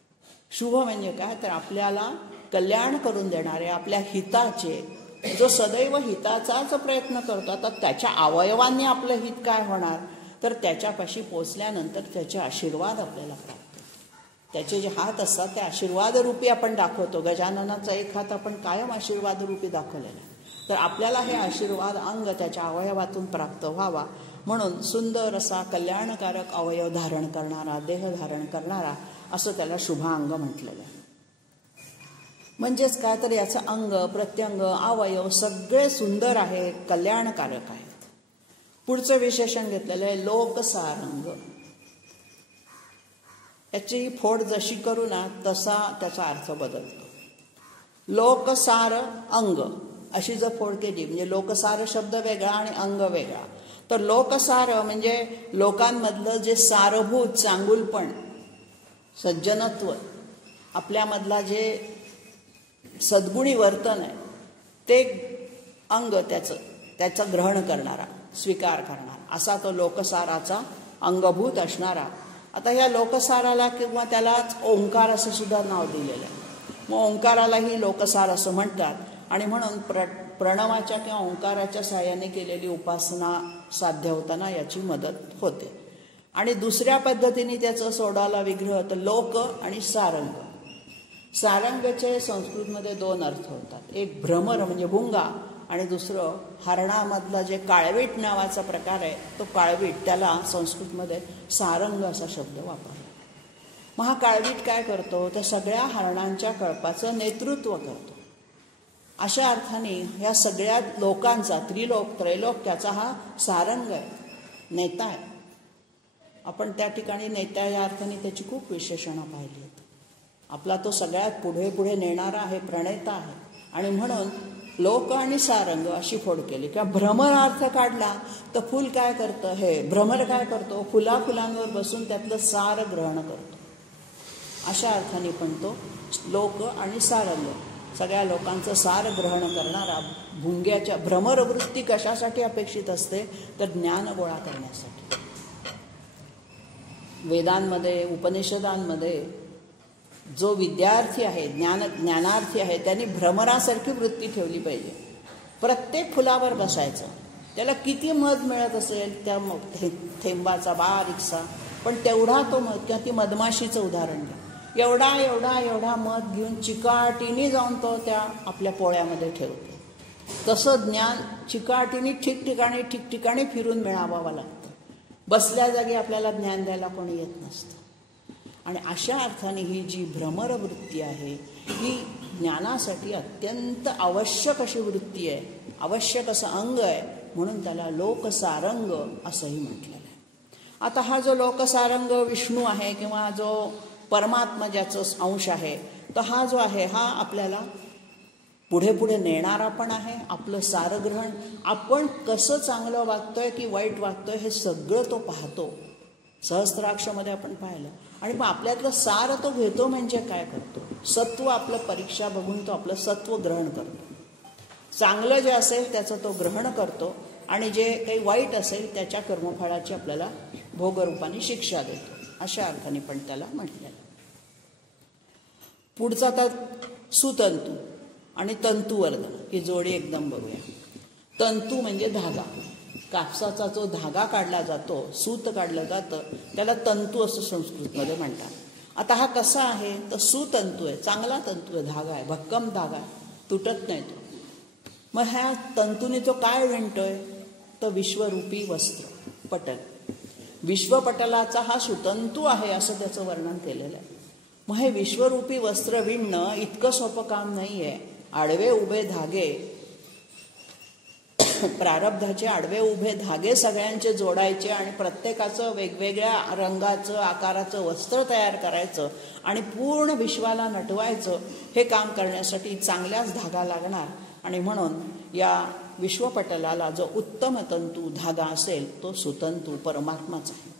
शुभ म्हणजे काय तर आपल्याला कल्याण करून देणारे, आपल्या हिताचे, जो सदैव हिताचाच प्रयत्न करतो. आता त्याच्या अवयवांनी आपलं हित काय होणार तर त्याच्यापाशी पोचल्यानंतर त्याचे आशीर्वाद आपल्याला प्राप्त. त्याचे जे हात असतात ते आशीर्वाद रूपी आपण दाखवतो. गजाननाचा एक हात आपण कायम आशीर्वाद रूपी दाखवलेला. तर आपल्याला हे आशीर्वाद अंग त्याच्या अवयवातून प्राप्त व्हावा म्हणून सुंदर असा कल्याणकारक अवयव धारण करणारा, देह धारण करणारा असं त्याला शुभांग म्हटलेलं आहे. म्हणजेच काय तर याचं अंग, प्रत्यंग, अवयव सगळे सुंदर आहेत, कल्याणकारक आहेत. पुढचं विशेषण घेतलेलं आहे लोकसारंग. याची फोड जशी करू ना तसा त्याचा अर्थ बदलतो. लोकसार अंग अशी जर फोड केली म्हणजे लोकसार शब्द वेगळा आणि अंग वेगळा. तर लोकसार म्हणजे लोकांमधलं जे सारभूत चांगुलपण, सज्जनत्व, आपल्यामधला जे सद्गुणी वर्तन आहे ते अंग त्याचं ग्रहण करणारा, स्वीकार करणारा असा तो लोकसाराचा अंगभूत असणारा. आता ह्या लोकसाराला किंवा त्यालाच ओंकार असं सुद्धा नाव दिलेलं आहे. मग ओंकारालाही लोकसार असं म्हणतात आणि म्हणून प्रणवाच्या किंवा ओंकाराच्या साहाय्याने केलेली उपासना साध्य होताना याची मदत होते. आणि दुसऱ्या पद्धतीने त्याचं सोडाला विग्रह तर लोक आणि सारंग. सारंगचे संस्कृतमध्ये 2 अर्थ होतात. एक भ्रमर म्हणजे भुंगा आणि दुसरं हरणामधला जे काळवीट नावाचा प्रकार आहे तो काळवीट, त्याला संस्कृतमध्ये सारंग असा शब्द वापरला. मग हा काळवीट काय करतो तर सगळ्या हरणांच्या कळपाचं नेतृत्व करतो. अशा अर्थाने ह्या सगळ्या लोकांचा त्रिलोक त्रैलोक्याचा हा सारंग आहे, नेता आहे. आपण त्या ठिकाणी नेत्या या अर्थाने त्याची खूप विशेषणं पाहिली आहेत. आपला तो सगळ्यात पुढे पुढे नेणारा आहे, प्रणेता आहे. आणि म्हणून लोक आणि सारंग अशी फोड केली. किंवा भ्रमर अर्थ काढला तर फुल काय करतं, हे भ्रमर काय करतो, फुलाफुलांवर बसून त्यातलं सार ग्रहण करतो. अशा अर्थाने पण तो लोक आणि सारंग, सगळ्या लोकांचं सार ग्रहण करणारा. भुंग्याच्या भ्रमरवृत्ती कशासाठी अपेक्षित असते तर ज्ञान गोळा करण्यासाठी. वेदांमध्ये, उपनिषदांमध्ये जो विद्यार्थी आहे, ज्ञानार्थी आहे, त्यांनी भ्रमरासारखी वृत्ती ठेवली पाहिजे. प्रत्येक फुलावर बसायचं. त्याला किती मध मिळत असेल त्या थेंबाचा बारीकसा, पण तेवढा तो मध, किंवा ती मधमाशीचं उदाहरण घ्या, एवढा एवढा एवढा मध घेऊन चिकाटीने जाऊन तो त्या आपल्या पोळ्यामध्ये ठेवतो. तसं ज्ञान चिकाटीने ठिकठिकाणी फिरून मिळावावं लागतं. बसल्या जागी आपल्याला ज्ञान द्यायला कोणी येत नसतं. आणि अशा अर्थाने ही जी भ्रमरवृत्ती आहे ही ज्ञानासाठी अत्यंत आवश्यक अशी वृत्ती आहे, आवश्यक असं अंग आहे. म्हणून त्याला लोकसारंग असंही म्हटलेलं आहे. आता हा जो लोकसारंग विष्णू आहे किंवा जो परमात्मा ज्याचं अंश आहे, तर हा जो आहे हा आपल्याला पुढे पुढे नेणारा पण आहे. आपलं सारग्रहण, आपण कसं चांगलं वागतोय की वाईट वागतोय हे सगळं तो पाहतो. सहस्त्राक्षमध्ये आपण पाहिलं. आणि मग आपल्यातलं सार तो घेतो म्हणजे काय करतो, सत्व आपलं परीक्षा बघून तो आपलं सत्व ग्रहण करतो. चांगलं जे असेल त्याचं तो ग्रहण करतो आणि जे काही वाईट असेल त्याच्या कर्मफळाची आपल्याला भोगरूपाने शिक्षा देतो. अशा अर्थाने पण त्याला म्हटलेलं. पुढचा तर सुतंतू आणि तंतुवर्धन ही जोडी एकदम बघूया. तंतू म्हणजे धागा. कापसाचा जो धागा काढला जातो, सूत काढलं जातं, त्याला तंतू असं संस्कृतमध्ये म्हणतात. आता हा कसा आहे तर सुतंतू आहे, चांगला तंतू आहे, धागा आहे, भक्कम धागा आहे, तुटत नाही तो. मग ह्या तंतूने तो काय विणतोय तर विश्वरूपी वस्त्र, पटल. विश्वपटलाचा हा सुतंतू आहे असं त्याचं वर्णन केलेलं आहे. मग हे विश्वरूपी वस्त्र विणणं इतकं सोपं काम नाही आहे. आडवे उभे धागे, प्रारब्धाचे आडवे उभे धागे सगळ्यांचे जोडायचे आणि प्रत्येकाचं वेगवेगळ्या रंगाचं आकाराचं वस्त्र तयार करायचं आणि पूर्ण विश्वाला नटवायचं. हे काम करण्यासाठी चांगलाच धागा लागणार. आणि म्हणून या विश्वपटलाला जो उत्तम तंतू धागा असेल तो सुतंतू परमात्माच आहे.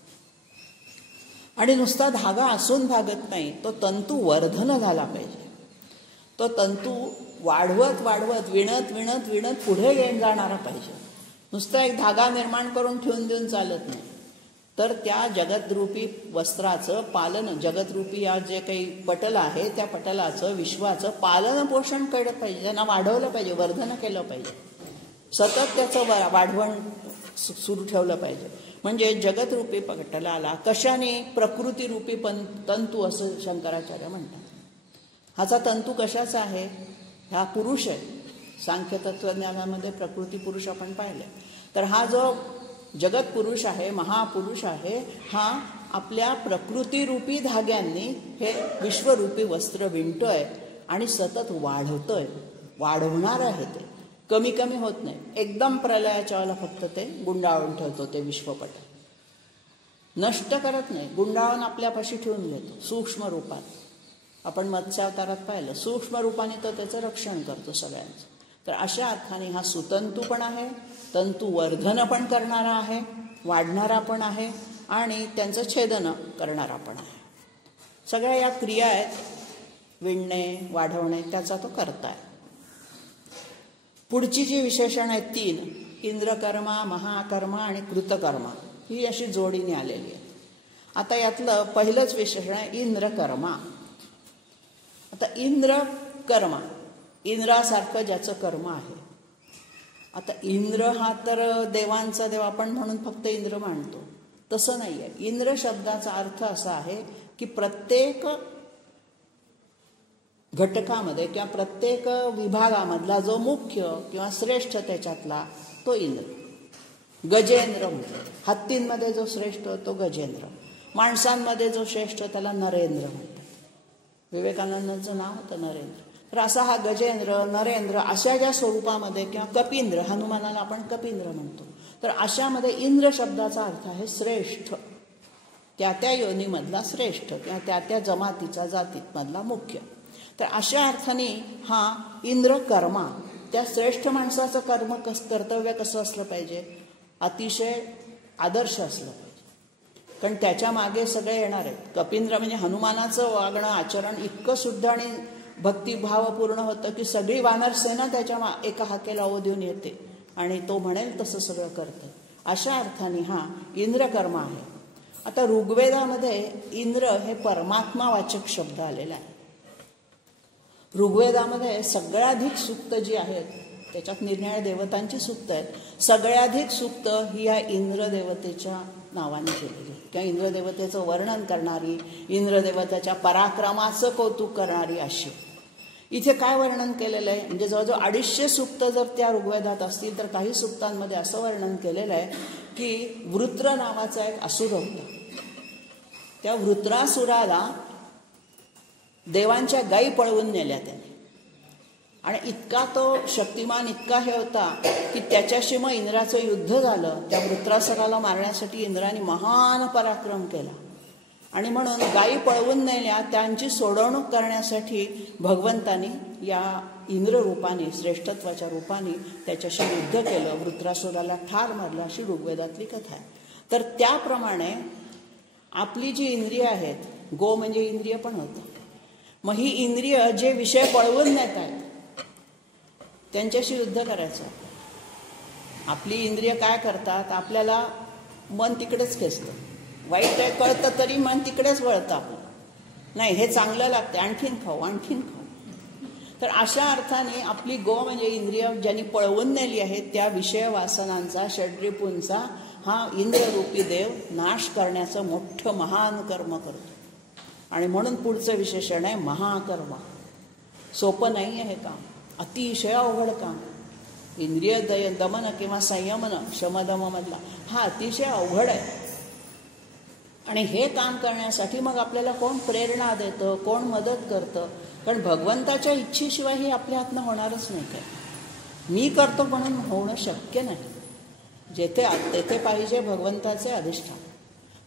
आणि नुसता धागा असून भागत नाही, तो तंतू वर्धन झाला पाहिजे. तो तंतू वाढवत वाढवत विणत विणत विणत पुढे येऊन जाणारा पाहिजे. नुसता एक धागा निर्माण करून ठेवून देऊन चालत नाही. तर त्या जगतरूपी वस्त्राचं पालन, जगतरूपी या जे काही पटल आहे त्या पटलाचं विश्वाचं पालन पोषण केलं पाहिजे, त्यांना वाढवलं पाहिजे, वर्धन केलं पाहिजे, सतत त्याचं वाढवण सुरू ठेवलं पाहिजे. म्हणजे जगतरूपी पटलाला कशाने प्रकृतीरूपी तंतू असं शंकराचार्य म्हणतात. हाचा तंतू कशाचा आहे? हा पुरुष आहे. सांख्य तत्वज्ञानामध्ये प्रकृती पुरुष आपण पाहिले. तर हा जो जगत पुरुष आहे, महापुरुष आहे, हा आपल्या प्रकृतीरूपी धाग्यांनी हे विश्वरूपी वस्त्र विणतोय आणि सतत वाढवतोय, वाढवणार आहे. ते कमी कमी होत नाही. एकदम प्रलयाच्या वेळेला फक्त ते गुंडाळून ठेवतो. ते विश्वपट नष्ट करत नाही, गुंडाळून आपल्यापाशी ठेवून घेतो सूक्ष्म रूपात. आपण मत्स्यावतारात पाहिलं, सूक्ष्म रूपाने तो त्याचं रक्षण करतो सगळ्यांचं. तर अशा अर्थाने हा सुतंतू पण आहे, तंतू वर्धन पण करणारा आहे, वाढणारा पण आहे आणि त्यांचं छेदन करणारा पण आहे. सगळ्या या क्रिया आहेत, विणणे वाढवणे, त्याचा तो करताय. पुढची जी विशेषण आहेत 3, इंद्रकर्मा, महाकर्मा आणि कृतकर्मा, ही अशी जोडीने आलेली आहे. आता यातलं पहिलंच विशेषण आहे इंद्रकर्मा. आता इंद्रकर्मा, इंद्रासारखं ज्याचं कर्म आहे. आता इंद्र हा तर देवांचा देव आपण म्हणून फक्त इंद्र मानतो, तसं नाही आहे. इंद्र शब्दाचा अर्थ असा आहे की प्रत्येक घटकामध्ये किंवा प्रत्येक विभागामधला जो मुख्य किंवा श्रेष्ठ त्याच्यातला तो इंद्र. गजेंद्र म्हणतात. हत्तींमध्ये जो श्रेष्ठ तो गजेंद्र, माणसांमध्ये जो श्रेष्ठ त्याला नरेंद्र म्हणतात. विवेकानंदांचं नाव होतं नरेंद्र. तर असा हा गजेंद्र, नरेंद्र अशा ज्या स्वरूपामध्ये, किंवा कपिंद्र, हनुमानाला आपण कपिंद्र म्हणतो, तर अशामध्ये इंद्र शब्दाचा अर्थ आहे श्रेष्ठ, त्या त्या योनीमधला श्रेष्ठ किंवा त्या त्या जमातीचा जातीमधला मुख्य. तर अशा अर्थाने हा इंद्र कर्मा, त्या श्रेष्ठ माणसाचं कर्तव्य कसं असलं पाहिजे? अतिशय आदर्श असलं पाहिजे, कारण त्याच्या मागे सगळे येणार आहेत. कपिंद्र म्हणजे हनुमानाचं वागणं आचरण इतकं शुद्ध आणि भक्तिभावपूर्ण होतं की सगळी वानर सेना त्याच्या एका हाकेला ओ देऊन येते आणि तो म्हणेल तसं सगळं करतं. अशा अर्थाने हा इंद्रकर्मा आहे. आता ऋग्वेदामध्ये इंद्र हे परमात्मावाचक शब्द आलेला आहे. ऋग्वेदामध्ये सगळ्याधिक सूक्त जी आहेत, त्याच्यात निरनिराळ्या देवतांची सूक्त आहेत, सगळ्याधिक सूक्त ही या इंद्रदेवतेच्या नावाने केलेली, किंवा इंद्रदेवतेचं वर्णन करणारी, इंद्रदेवतेच्या पराक्रमाचं कौतुक करणारी अशी. इथे काय वर्णन केलेलं आहे म्हणजे जवळजवळ 250 सूक्त जर त्या ऋग्वेदात असतील तर काही सूक्तांमध्ये असं वर्णन केलेलं आहे की वृत्र नावाचा एक असुर होता. त्या वृत्रासुराला देवांच्या गायी पळवून नेल्या त्याने, आणि इतका तो शक्तिमान इतका हे होता की त्याच्याशी मग इंद्राचं युद्ध झालं. त्या वृत्रासुराला मारण्यासाठी इंद्राने महान पराक्रम केला आणि म्हणून गायी पळवून नेल्या. त्यांची सोडवणूक करण्यासाठी भगवंतानी या इंद्र रूपाने, श्रेष्ठत्वाच्या रूपाने त्याच्याशी युद्ध केलं, वृत्रासुराला ठार मारलं, अशी ऋग्वेदातली कथा आहे. तर त्याप्रमाणे आपली जी इंद्रिय आहेत, गो म्हणजे इंद्रिय पण होतं, मग ही इंद्रिय जे विषय पळवून नेत आहेत त्यांच्याशी युद्ध करायचं. आपली इंद्रिय काय करतात? आपल्याला मन तिकडेच खेचतं, वाईट आहे कळतं तरी मन तिकडेच वळतं आपलं. नाही हे चांगलं लागतं, आणखीन खाऊ आणखीन खाऊ. तर अशा अर्थाने आपली गो म्हणजे इंद्रिय ज्यांनी पळवून नेली आहेत त्या विषय वासनांचा षड्रिपूंचा हा इंद्ररूपी देव नाश करण्याचं मोठं महान कर्म करतो. आणि म्हणून पुढचं विशेषण आहे महाकर्म. सोपं नाही आहे हे काम, अतिशय अवघड काम. इंद्रिय दमन किंवा संयमन शमदममधला हा अतिशय अवघड आहे. आणि हे काम करण्यासाठी मग आपल्याला कोण प्रेरणा देतं, कोण मदत करतं? कारण भगवंताच्या इच्छेशिवाय हे आपल्या हातनं होणारच नाही. काय मी करतो म्हणून होणं शक्य नाही. जेथे तेथे पाहिजे भगवंताचे अधिष्ठान.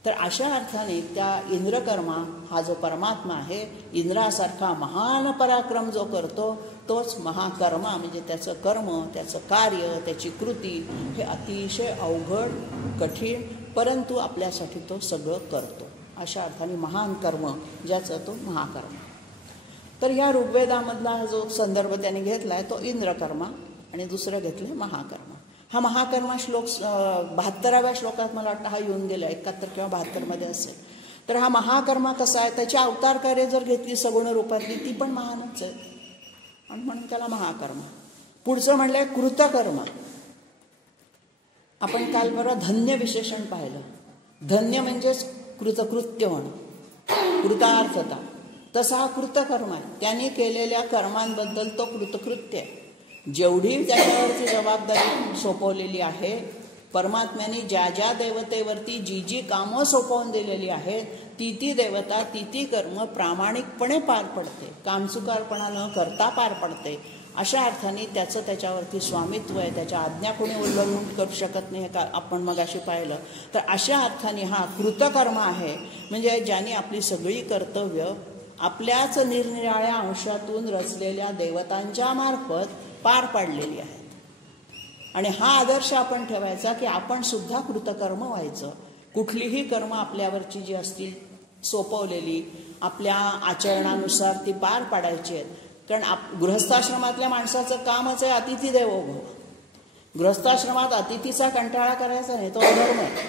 तर अशा अर्थाने त्या इंद्रकर्मा हा जो परमात्मा आहे, इंद्रासारखा महान पराक्रम जो करतो तोच महाकर्मा. म्हणजे त्याचं कर्म, त्याचं कार्य, त्याची कृती हे अतिशय अवघड, कठीण, परंतु आपल्यासाठी तो सगळं करतो. अशा अर्थाने महान कर्म ज्याचं तो महाकर्म. तर या ऋग्वेदामधला जो संदर्भ त्याने घेतला आहे तो इंद्रकर्मा आणि दुसरं घेतलं महाकर्म. हा महाकर्मा श्लोक 72व्या श्लोकात मला वाटतं हा येऊन गेला, 71 किंवा 72मध्ये असेल. तर हा महाकर्मा कसा आहे, त्याची अवतार कार्य जर घेतली सगुण रूपातली ती पण महानच आहे आणि म्हणून त्याला महाकर्मा. पुढचं म्हणलंय कृतकर्म. आपण काल परवा धन्य विशेषण पाहिलं. धन्य म्हणजेच कृतकृत्य होणं, कृतार्थता. तसा हा कृतकर्म आहे. त्याने केलेल्या कर्मांबद्दल तो कृतकृत्य आहे. जेवढी त्याच्यावरती जबाबदारी सोपवलेली आहे, परमात्म्याने ज्या ज्या देवतेवरती जी जी कामं सोपवून दिलेली आहेत ती ती देवता ती ती कर्म प्रामाणिकपणे पार पडते, कामचुकारपणा न करता पार पडते. अशा अर्थाने त्याचं त्याच्यावरती स्वामित्व आहे. त्याच्या आज्ञा कोणी उल्लंघन करू शकत नाही, का आपण मगाशी पाहिलं. तर अशा अर्थाने हा कृतकर्म आहे. म्हणजे ज्याने आपली सगळी कर्तव्य आपल्याच निरनिराळ्या अंशातून रचलेल्या देवतांच्या मार्फत पार पाडलेली आहेत. आणि हा आदर्श आपण ठेवायचा की आपण सुद्धा कृतकर्म व्हायचं. कुठलीही कर्म आपल्यावरची जी असतील सोपवलेली आपल्या आचरणानुसार ती पार पाडायची आहेत. कारण गृहस्थाश्रमातल्या माणसाचं कामच आहे अतिथी देवो भव. गृहस्थाश्रमात अतिथीचा कंटाळा करायचा नाही, तो अधर्म आहे.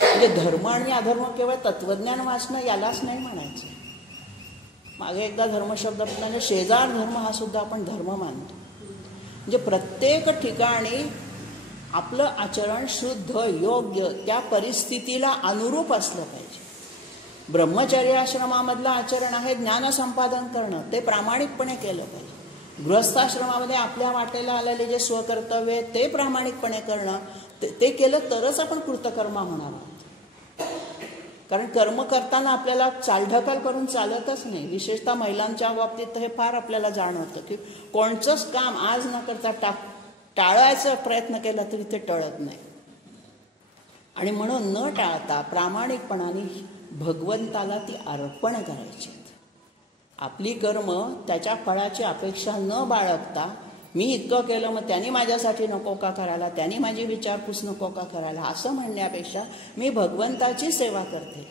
म्हणजे धर्म आणि अधर्म केवळ तत्वज्ञान वाचणं यालाच नाही म्हणायचं. मागे एकदा धर्मशब्द म्हणजे शेजार धर्म हा सुद्धा आपण धर्म मानतो. म्हणजे प्रत्येक ठिकाणी आपलं आचरण शुद्ध, योग्य, त्या परिस्थितीला अनुरूप असलं पाहिजे. ब्रह्मचर्य आश्रमामधलं आचरण आहे ज्ञान संपादन करणं, ते प्रामाणिकपणे केलं पाहिजे. गृहस्थाश्रमामध्ये आपल्या वाटेला आलेले जे स्वकर्तव्य आहे ते प्रामाणिकपणे करणं, ते केलं तरच आपण कृतकर्मा होणार. कारण कर्म करताना आपल्याला चालढकल करून चालतच नाही. विशेषतः महिलांच्या बाबतीत हे फार आपल्याला जाणवतं की कोणचंच काम आज न करता टाळायचा प्रयत्न केला तरी ते टळत नाही. आणि म्हणून न टाळता प्रामाणिकपणाने भगवंताला ती अर्पण करायची. आपली कर्म त्याच्या फळाची अपेक्षा न बाळगता मी इतकं केलं मग त्यांनी माझ्यासाठी नको का करायला, त्यांनी माझी विचारपूस नको का करायला असं म्हणण्यापेक्षा मी भगवंताची सेवा करते.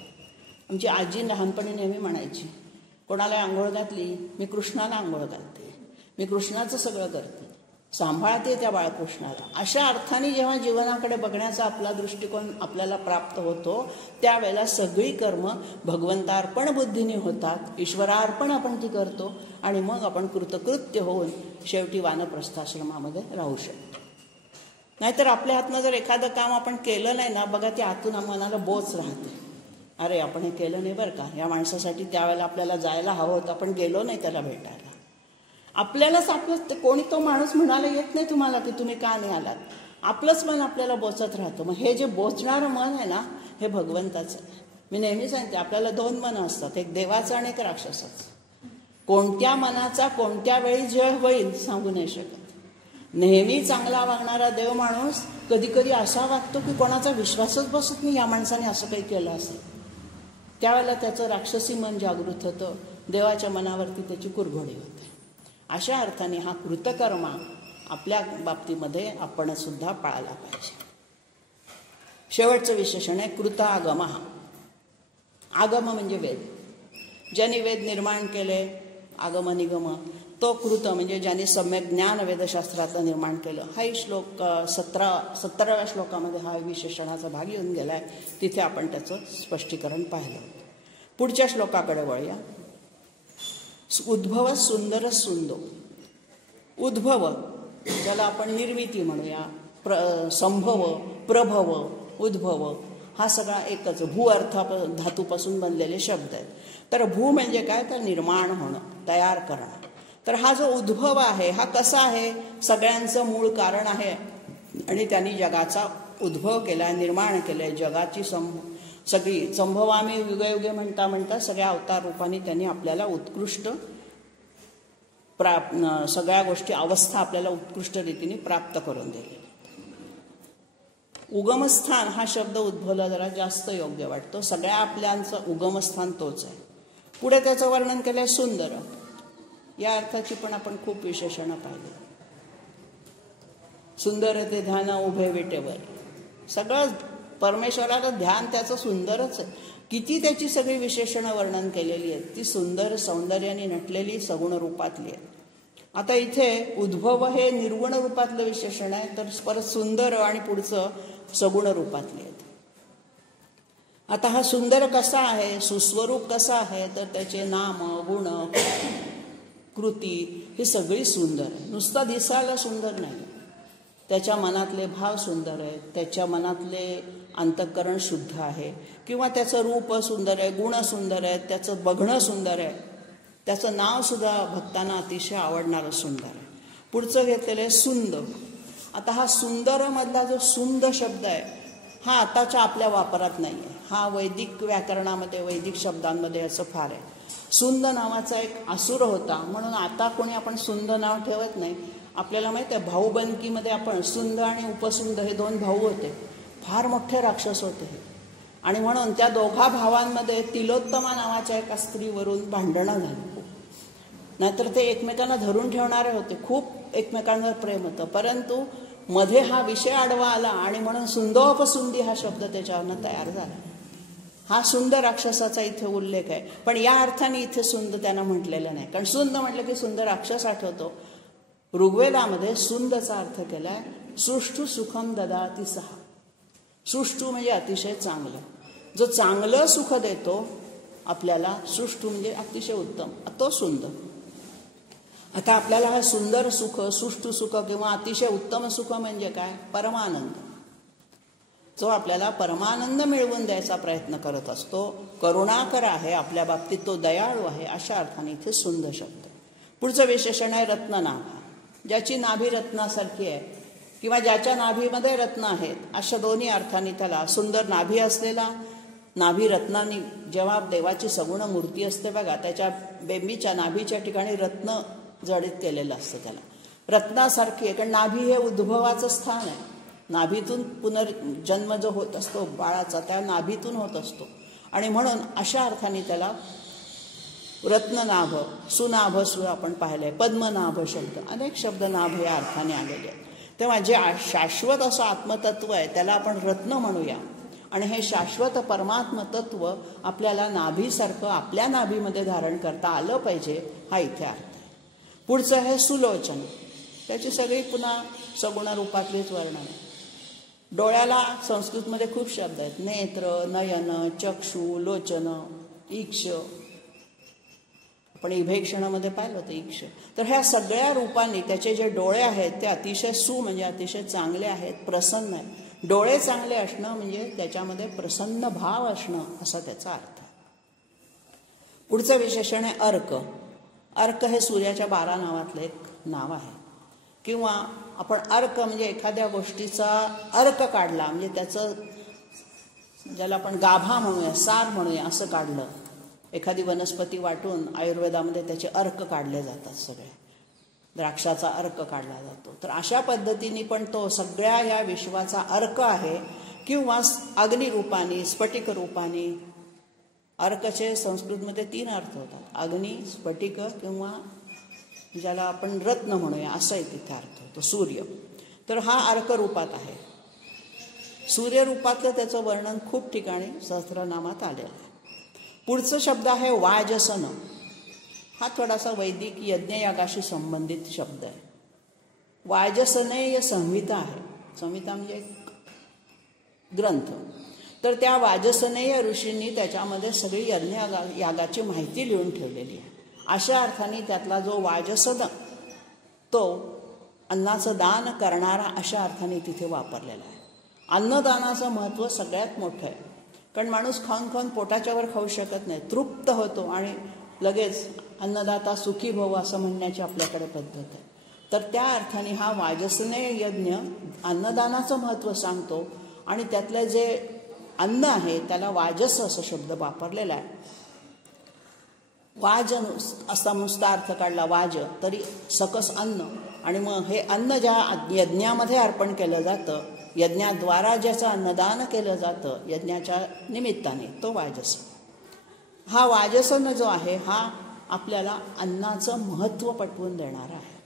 आमची आजी लहानपणी नेहमी म्हणायची, कोणाला आंघोळ घातली मी कृष्णाला आंघोळ घालते, मी कृष्णाचं सगळं करते, सांभाळते त्या बाळकृष्णाला. अशा अर्थाने जेव्हा जीवनाकडे बघण्याचा आपला दृष्टिकोन आपल्याला प्राप्त होतो त्यावेळेला सगळी कर्म भगवंतार्पण बुद्धीने होतात, ईश्वरार्पण आपण ती करतो आणि मग आपण कृतकृत्य होऊन शेवटी वानप्रस्थाश्रमामध्ये राहू शकतो. नाहीतर आपल्या हातनं जर एखादं काम आपण केलं नाही ना, बघा ते आतून मनाला बोच राहते. अरे आपण हे केलं नाही बरं का, या माणसासाठी त्यावेळेला आपल्याला जायला हवं होतं, आपण गेलो नाही त्याला भेटायला. आपल्यालाच आपलं कोणी तो माणूस म्हणायला येत नाही तुम्हाला की तुम्ही का नाही आलात. आपलंच मन आपल्याला बोचत राहतं. मग हे जे बोचणारं मन आहे ना हे भगवंताचं. मी नेहमी सांगते आपल्याला 2 मनं असतात, एक देवाचं आणि एक राक्षसाचं. कोणत्या मनाचा कोणत्या वेळी जय होईल सांगू नाही शकत. नेहमी चांगला वागणारा देव माणूस कधी कधी असा वागतो की कोणाचा विश्वासच बसत नाही या माणसाने असं काही केलं असेल. त्यावेळेला त्याचं राक्षसी मन जागृत होतं, देवाच्या मनावरती त्याची कुरघोडी होते. अशा अर्थाने हा कृतकर्मा आपल्या बाबतीमध्ये आपण सुद्धा पाळायला पाहिजे. शेवटचं विशेषण आहे कृतागम. आगम म्हणजे वेद. ज्यांनी वेद निर्माण केले, आगम निगम, तो कृत म्हणजे ज्यांनी सम्यक ज्ञान वेदशास्त्राचं निर्माण केलं. हाही श्लोक 17व्या श्लोकामध्ये हा विशेषणाचा भाग येऊन गेला आहे. तिथे आपण त्याचं स्पष्टीकरण पाहिलं. पुढच्या श्लोकाकडे वळूया. उद्भव सुंदर सुंदो. उद्भव, ज्याला आपण निर्मिती म्हणूया, संभव, प्रभव, उद्भव, हा सगळा एकच भू अर्था धातूपासून बनलेले शब्द आहेत. तर भू म्हणजे काय, तर निर्माण होणं, तयार करणं. तर हा जो उद्भव आहे हा कसा आहे, सगळ्यांचं मूळ कारण आहे आणि त्यांनी जगाचा उद्भव केला, निर्माण केलंय. जगाची सगळी संभवामी युगे म्हणता म्हणता सगळ्या अवतार रूपाने त्यांनी आपल्याला उत्कृष्ट सगळ्या गोष्टी अवस्था आपल्याला उत्कृष्ट रीतीने प्राप्त करून दिली. उगमस्थान हा शब्द उद्भवला जरा जास्त योग्य वाटतो. सगळ्या आपल्यांचं उगमस्थान तोच आहे. पुढे त्याचं वर्णन केलंय सुंदर. या अर्थाची पण आपण खूप विशेषणं पाहिली. सुंदर ते ध्यान उभे विटेवर, सगळं परमेश्वराला ध्यान त्याचं सुंदरच आहे. किती त्याची सगळी विशेषणं वर्णन केलेली आहेत, ती सुंदर सौंदर्याने नटलेली सगुण रूपातली आहे. आता इथे उद्भव हे निर्गुण रूपातलं विशेषण आहे, तर परत सुंदर आणि पुढचं सगुण रूपातले आहेत. आता हा सुंदर कसा आहे, सुस्वरूप कसा आहे, तर त्याचे नाम, गुण, कृती ही सगळी सुंदर आहे. नुसता दिसायला सुंदर नाही, त्याच्या मनातले भाव सुंदर आहेत, त्याच्या मनातले अंतःकरण शुद्ध आहे, किंवा त्याचं रूप सुंदर आहे, गुण सुंदर आहेत, त्याचं बघणं सुंदर आहे, त्याचं नाव सुद्धा भक्तांना अतिशय आवडणारं सुंदर आहे. पुढचं घेतलेलं आहे सुंद. आता हा सुंदर मधला जो सुंद शब्द आहे हा आताच्या आपल्या वापरात नाही आहे. हा वैदिक व्याकरणामध्ये, वैदिक शब्दांमध्ये याचं फार आहे. सुंद नावाचा एक असुर होता, म्हणून आता कोणी आपण सुंद नाव ठेवत नाही. आपल्याला माहिती आहे भाऊबंदकीमध्ये आपण सुंद आणि उपसुंद हे दोन भाऊ होते, फार मोठे राक्षस होते हे. आणि म्हणून त्या दोघा भावांमध्ये तिलोत्तमा नावाच्या एका स्त्रीवरून भांडणं झाली. नाहीतर ते एकमेकांना धरून ठेवणारे होते, खूप एकमेकांवर प्रेम होतं. परंतु मध्ये हा विषय आडवा आला आणि म्हणून सुंदोपसुंदी हा शब्द त्याच्यावरनं तयार झाला. हा सुंद राक्षसाचा इथे उल्लेख आहे, पण या अर्थाने इथे सुंद त्यांना म्हटलेलं नाही. कारण सुंद म्हटलं की सुंद राक्षस आठवतो. ऋग्वेदामध्ये सुंदचा अर्थ केलाय सुष्ठु सुखम ददाती सहा. सुष्ठु म्हणजे अतिशय चांगलं, जो चांगलं सुख देतो आपल्याला, सुष्ठु म्हणजे अतिशय उत्तम, तो सुंद. आता आपल्याला हा सुंदर सुख, सुष्ठु सुख किंवा अतिशय उत्तम सुख म्हणजे काय, परमानंद, जो आपल्याला परमानंद मिळवून द्यायचा प्रयत्न करत असतो, करुणाकर आहे आपल्या बाबतीत, तो दयाळू आहे, अशा अर्थाने इथे सुंद शब्द. पुढचं विशेषण आहे रत्ननाभा. ज्याची नाभी रत्नासारखी आहे किंवा ज्याच्या नाभीमध्ये रत्न आहेत, अशा दोन्ही अर्थाने त्याला सुंदर नाभी असलेला. नाभी रत्नांनी, जेव्हा देवाची सगुण मूर्ती असते बघा, त्याच्या बेंबीच्या नाभीच्या ठिकाणी रत्न जडित केलेलं असतं, त्याला रत्नासारखी आहे. कारण नाभी हे उद्भवाचं स्थान आहे. नाभीतून पुनर्जन्म जो होत असतो बाळाचा, त्या नाभीतून होत असतो. आणि म्हणून अशा अर्थाने त्याला रत्ननाभ, सुनाभ सुद्धा आपण पाहिलंय, पद्मनाभ शब्द, अनेक शब्द नाभ या अर्थाने आलेले आहेत. तेव्हा जे शाश्वत असं आत्मतत्व आहे त्याला आपण रत्न म्हणूया. आणि हे शाश्वत परमात्म तत्व आपल्याला नाभीसारखं आपल्या नाभीमध्ये धारण करता आलं पाहिजे, हा इथे अर्थ आहे. पुढचं आहे सुलोचन. त्याची सगळी पुन्हा सगुण रूपातलीच वर्णन आहे. डोळ्याला संस्कृतमध्ये खूप शब्द आहेत, नेत्र, नयन, चक्षु, लोचन, ईक्ष. आपण इभेक्षणामध्ये पाहिलं होतं ईक्ष. तर ह्या सगळ्या रूपांनी त्याचे जे डोळे आहेत ते अतिशय म्हणजे अतिशय चांगले आहेत, प्रसन्न आहेत. डोळे चांगले असणं म्हणजे त्याच्यामध्ये प्रसन्न भाव असणं असा त्याचा अर्थ आहे. पुढचं विशेषण आहे अर्क. अर्क हे सूर्याच्या 12 नावातलं एक नाव आहे. किंवा आपण अर्क म्हणजे एखाद्या गोष्टीचा अर्क काढला, म्हणजे त्याचं ज्याला आपण गाभा म्हणूया, सार म्हणूया, असं काढलं. एखादी वनस्पती वाटून आयुर्वेदामध्ये त्याचे अर्क काढले जातात. सगळे द्राक्षाचा अर्क काढला जातो. तर अशा पद्धतीने पण तो सगळ्या या विश्वाचा अर्क आहे. किंवा अग्निरूपाने, स्फटिक रूपाने. अर्कचे संस्कृतमध्ये 3 अर्थ होतात, अग्नी, स्फटिक किंवा ज्याला आपण रत्न म्हणूया, असाही तिथे अर्थ होतो, सूर्य. तर हा अर्क रूपात आहे. सूर्यरूपातलं त्याचं वर्णन खूप ठिकाणी सहस्त्रनामात आलेलं आहे. पुढचा शब्द आहे वाजसन. हा थोडासा वैदिक यज्ञयागाशी संबंधित शब्द आहे. वाजसनेय संहिता आहे. संहिता म्हणजे एक ग्रंथ. तर त्या वाजसनेय ऋषींनी त्याच्यामध्ये सगळी यज्ञयागाची माहिती लिहून ठेवलेली आहे. अशा अर्थाने त्यातला जो वाजसन तो अन्नाचं दान करणारा अशा अर्थाने तिथे वापरलेला आहे. अन्नदानाचं महत्त्व सगळ्यात मोठं आहे, कारण माणूस खाऊन खाऊन पोटाच्या वर खाऊ शकत नाही, तृप्त होतो आणि लगेच अन्नदाता सुखी भव असं म्हणण्याची आपल्याकडे पद्धत आहे. तर त्या अर्थाने हा वाजसनेय यज्ञ अन्नदानाचं महत्त्व सांगतो आणि त्यातलं जे अन्न आहे त्याला वाजस असा शब्द वापरलेला आहे. वाज असा नुसता अर्थ काढला वाज तरी सकस अन्न, आणि मग हे अन्न ज्या यज्ञामध्ये अर्पण केलं जातं, यज्ञाद्वारा ज्याचं अन्नदान केलं जातं यज्ञाच्या निमित्ताने, तो वाजस. हा वाजसन जो आहे हा आपल्याला अन्नाचं महत्त्व पटवून देणारा आहे.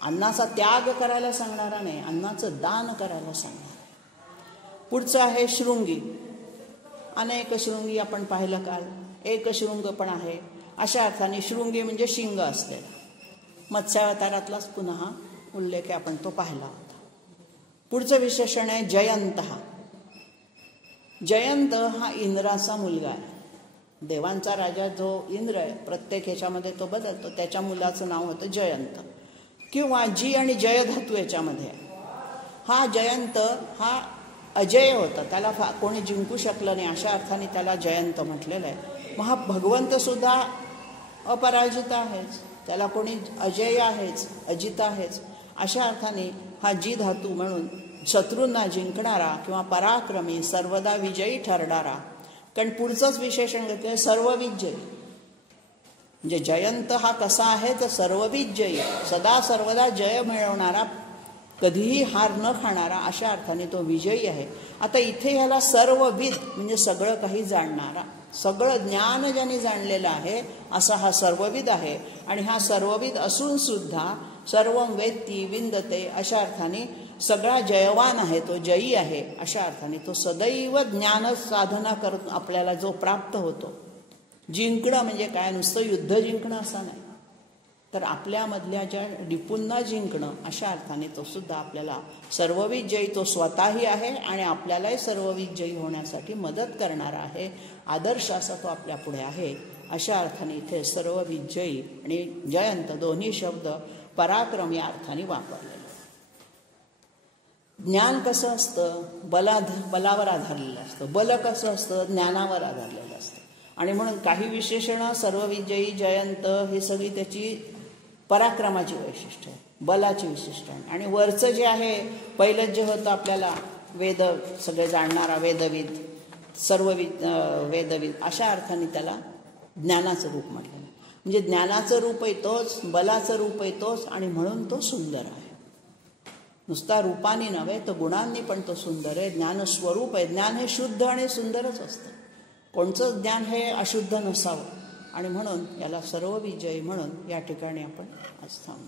अन्नाचा त्याग करायला सांगणारा नाही, अन्नाचं दान करायला सांगणारा आहे. पुढचं आहे शृंगी. अनेक शृंगी आपण पाहिलं काल, एक शृंग पण आहे. अशा अर्थाने शृंगी म्हणजे शिंग असलेला. मत्स्यावतारातलाच पुन्हा हा उल्लेख आपण तो पाहिला होता. पुढचं विशेषण आहे जयंत. जयंत हा इंद्राचा मुलगा आहे. देवांचा राजा जो इंद्र आहे प्रत्येक ह्याच्यामध्ये तो बदलतो, त्याच्या मुलाचं नाव होतं जयंत, किंवा जी आणि जय धातू याच्यामध्ये. हा जयंत हा अजय होता, त्याला कोणी जिंकू शकलं नाही अशा अर्थाने त्याला जयंत म्हटलेलं आहे. मग हा भगवंत सुद्धा अपराजित आहेच, त्याला कोणी अजय आहेच, अजित आहेच. अशा अर्थाने हा जी धातू म्हणून शत्रूंना जिंकणारा किंवा पराक्रमी, सर्वदा विजयी ठरणारा. कारण पुढचंच विशेषण घेतलं सर्वविजयी. म्हणजे जयंत हा कसा आहे तर सर्वविजयी, सदा सर्वदा जय मिळवणारा, कधीही हार न खाणारा, अशा अर्थाने तो विजयी आहे. आता इथे ह्याला सर्वविद म्हणजे सगळं काही जाणणारा, सगळं ज्ञान ज्याने जाणलेलं आहे असा हा सर्वविद आहे. आणि हा सर्वविद असून सुद्धा सर्व वेत्ती विंदते अशा अर्थाने सगळा जयवान आहे, तो जयी आहे. अशा अर्थाने तो सदैव ज्ञान साधना करत आपल्याला जो प्राप्त होतो. जिंकणं म्हणजे काय, नुसतं युद्ध जिंकणं असं नाही, तर आपल्यामधल्या ज्या डिपूंना जिंकणं अशा अर्थाने तो सुद्धा आपल्याला सर्वविजयी तो स्वतःही आहे आणि आपल्यालाही सर्वविजयी होण्यासाठी मदत करणारा आहे. आदर्श असा तो आपल्या पुढे आहे. अशा अर्थाने इथे सर्वविजयी आणि जयंत दोन्ही शब्द पराक्रम या अर्थाने वापरलेले. ज्ञान कसं असतं, बलावर आधारलेलं असतं. बल कसं असतं, ज्ञानावर आधारलेलं असतं. आणि म्हणून काही विशेषणं सर्वविजयी, जयंत हे सगळी त्याची पराक्रमाची वैशिष्ट्य आहे, बलाची विशिष्ट आहे. आणि वरचं जे आहे पहिलं जे होतं आपल्याला वेद सगळे जाणणारा वेदविद, वेदविद अशा अर्थाने त्याला ज्ञानाचं रूप म्हटलं. म्हणजे ज्ञानाचं रूपही तोच, बलाचं रूपही तोच, आणि म्हणून तो सुंदर आहे. नुसता रूपाने नव्हे तर गुणांनी पण तो सुंदर आहे. ज्ञान स्वरूप आहे. ज्ञान हे शुद्ध आणि सुंदरच असतं. कोणचं ज्ञान हे अशुद्ध नसावं. आणि म्हणून याला सर्वविजयी म्हणून या ठिकाणी आपण आज थांबू.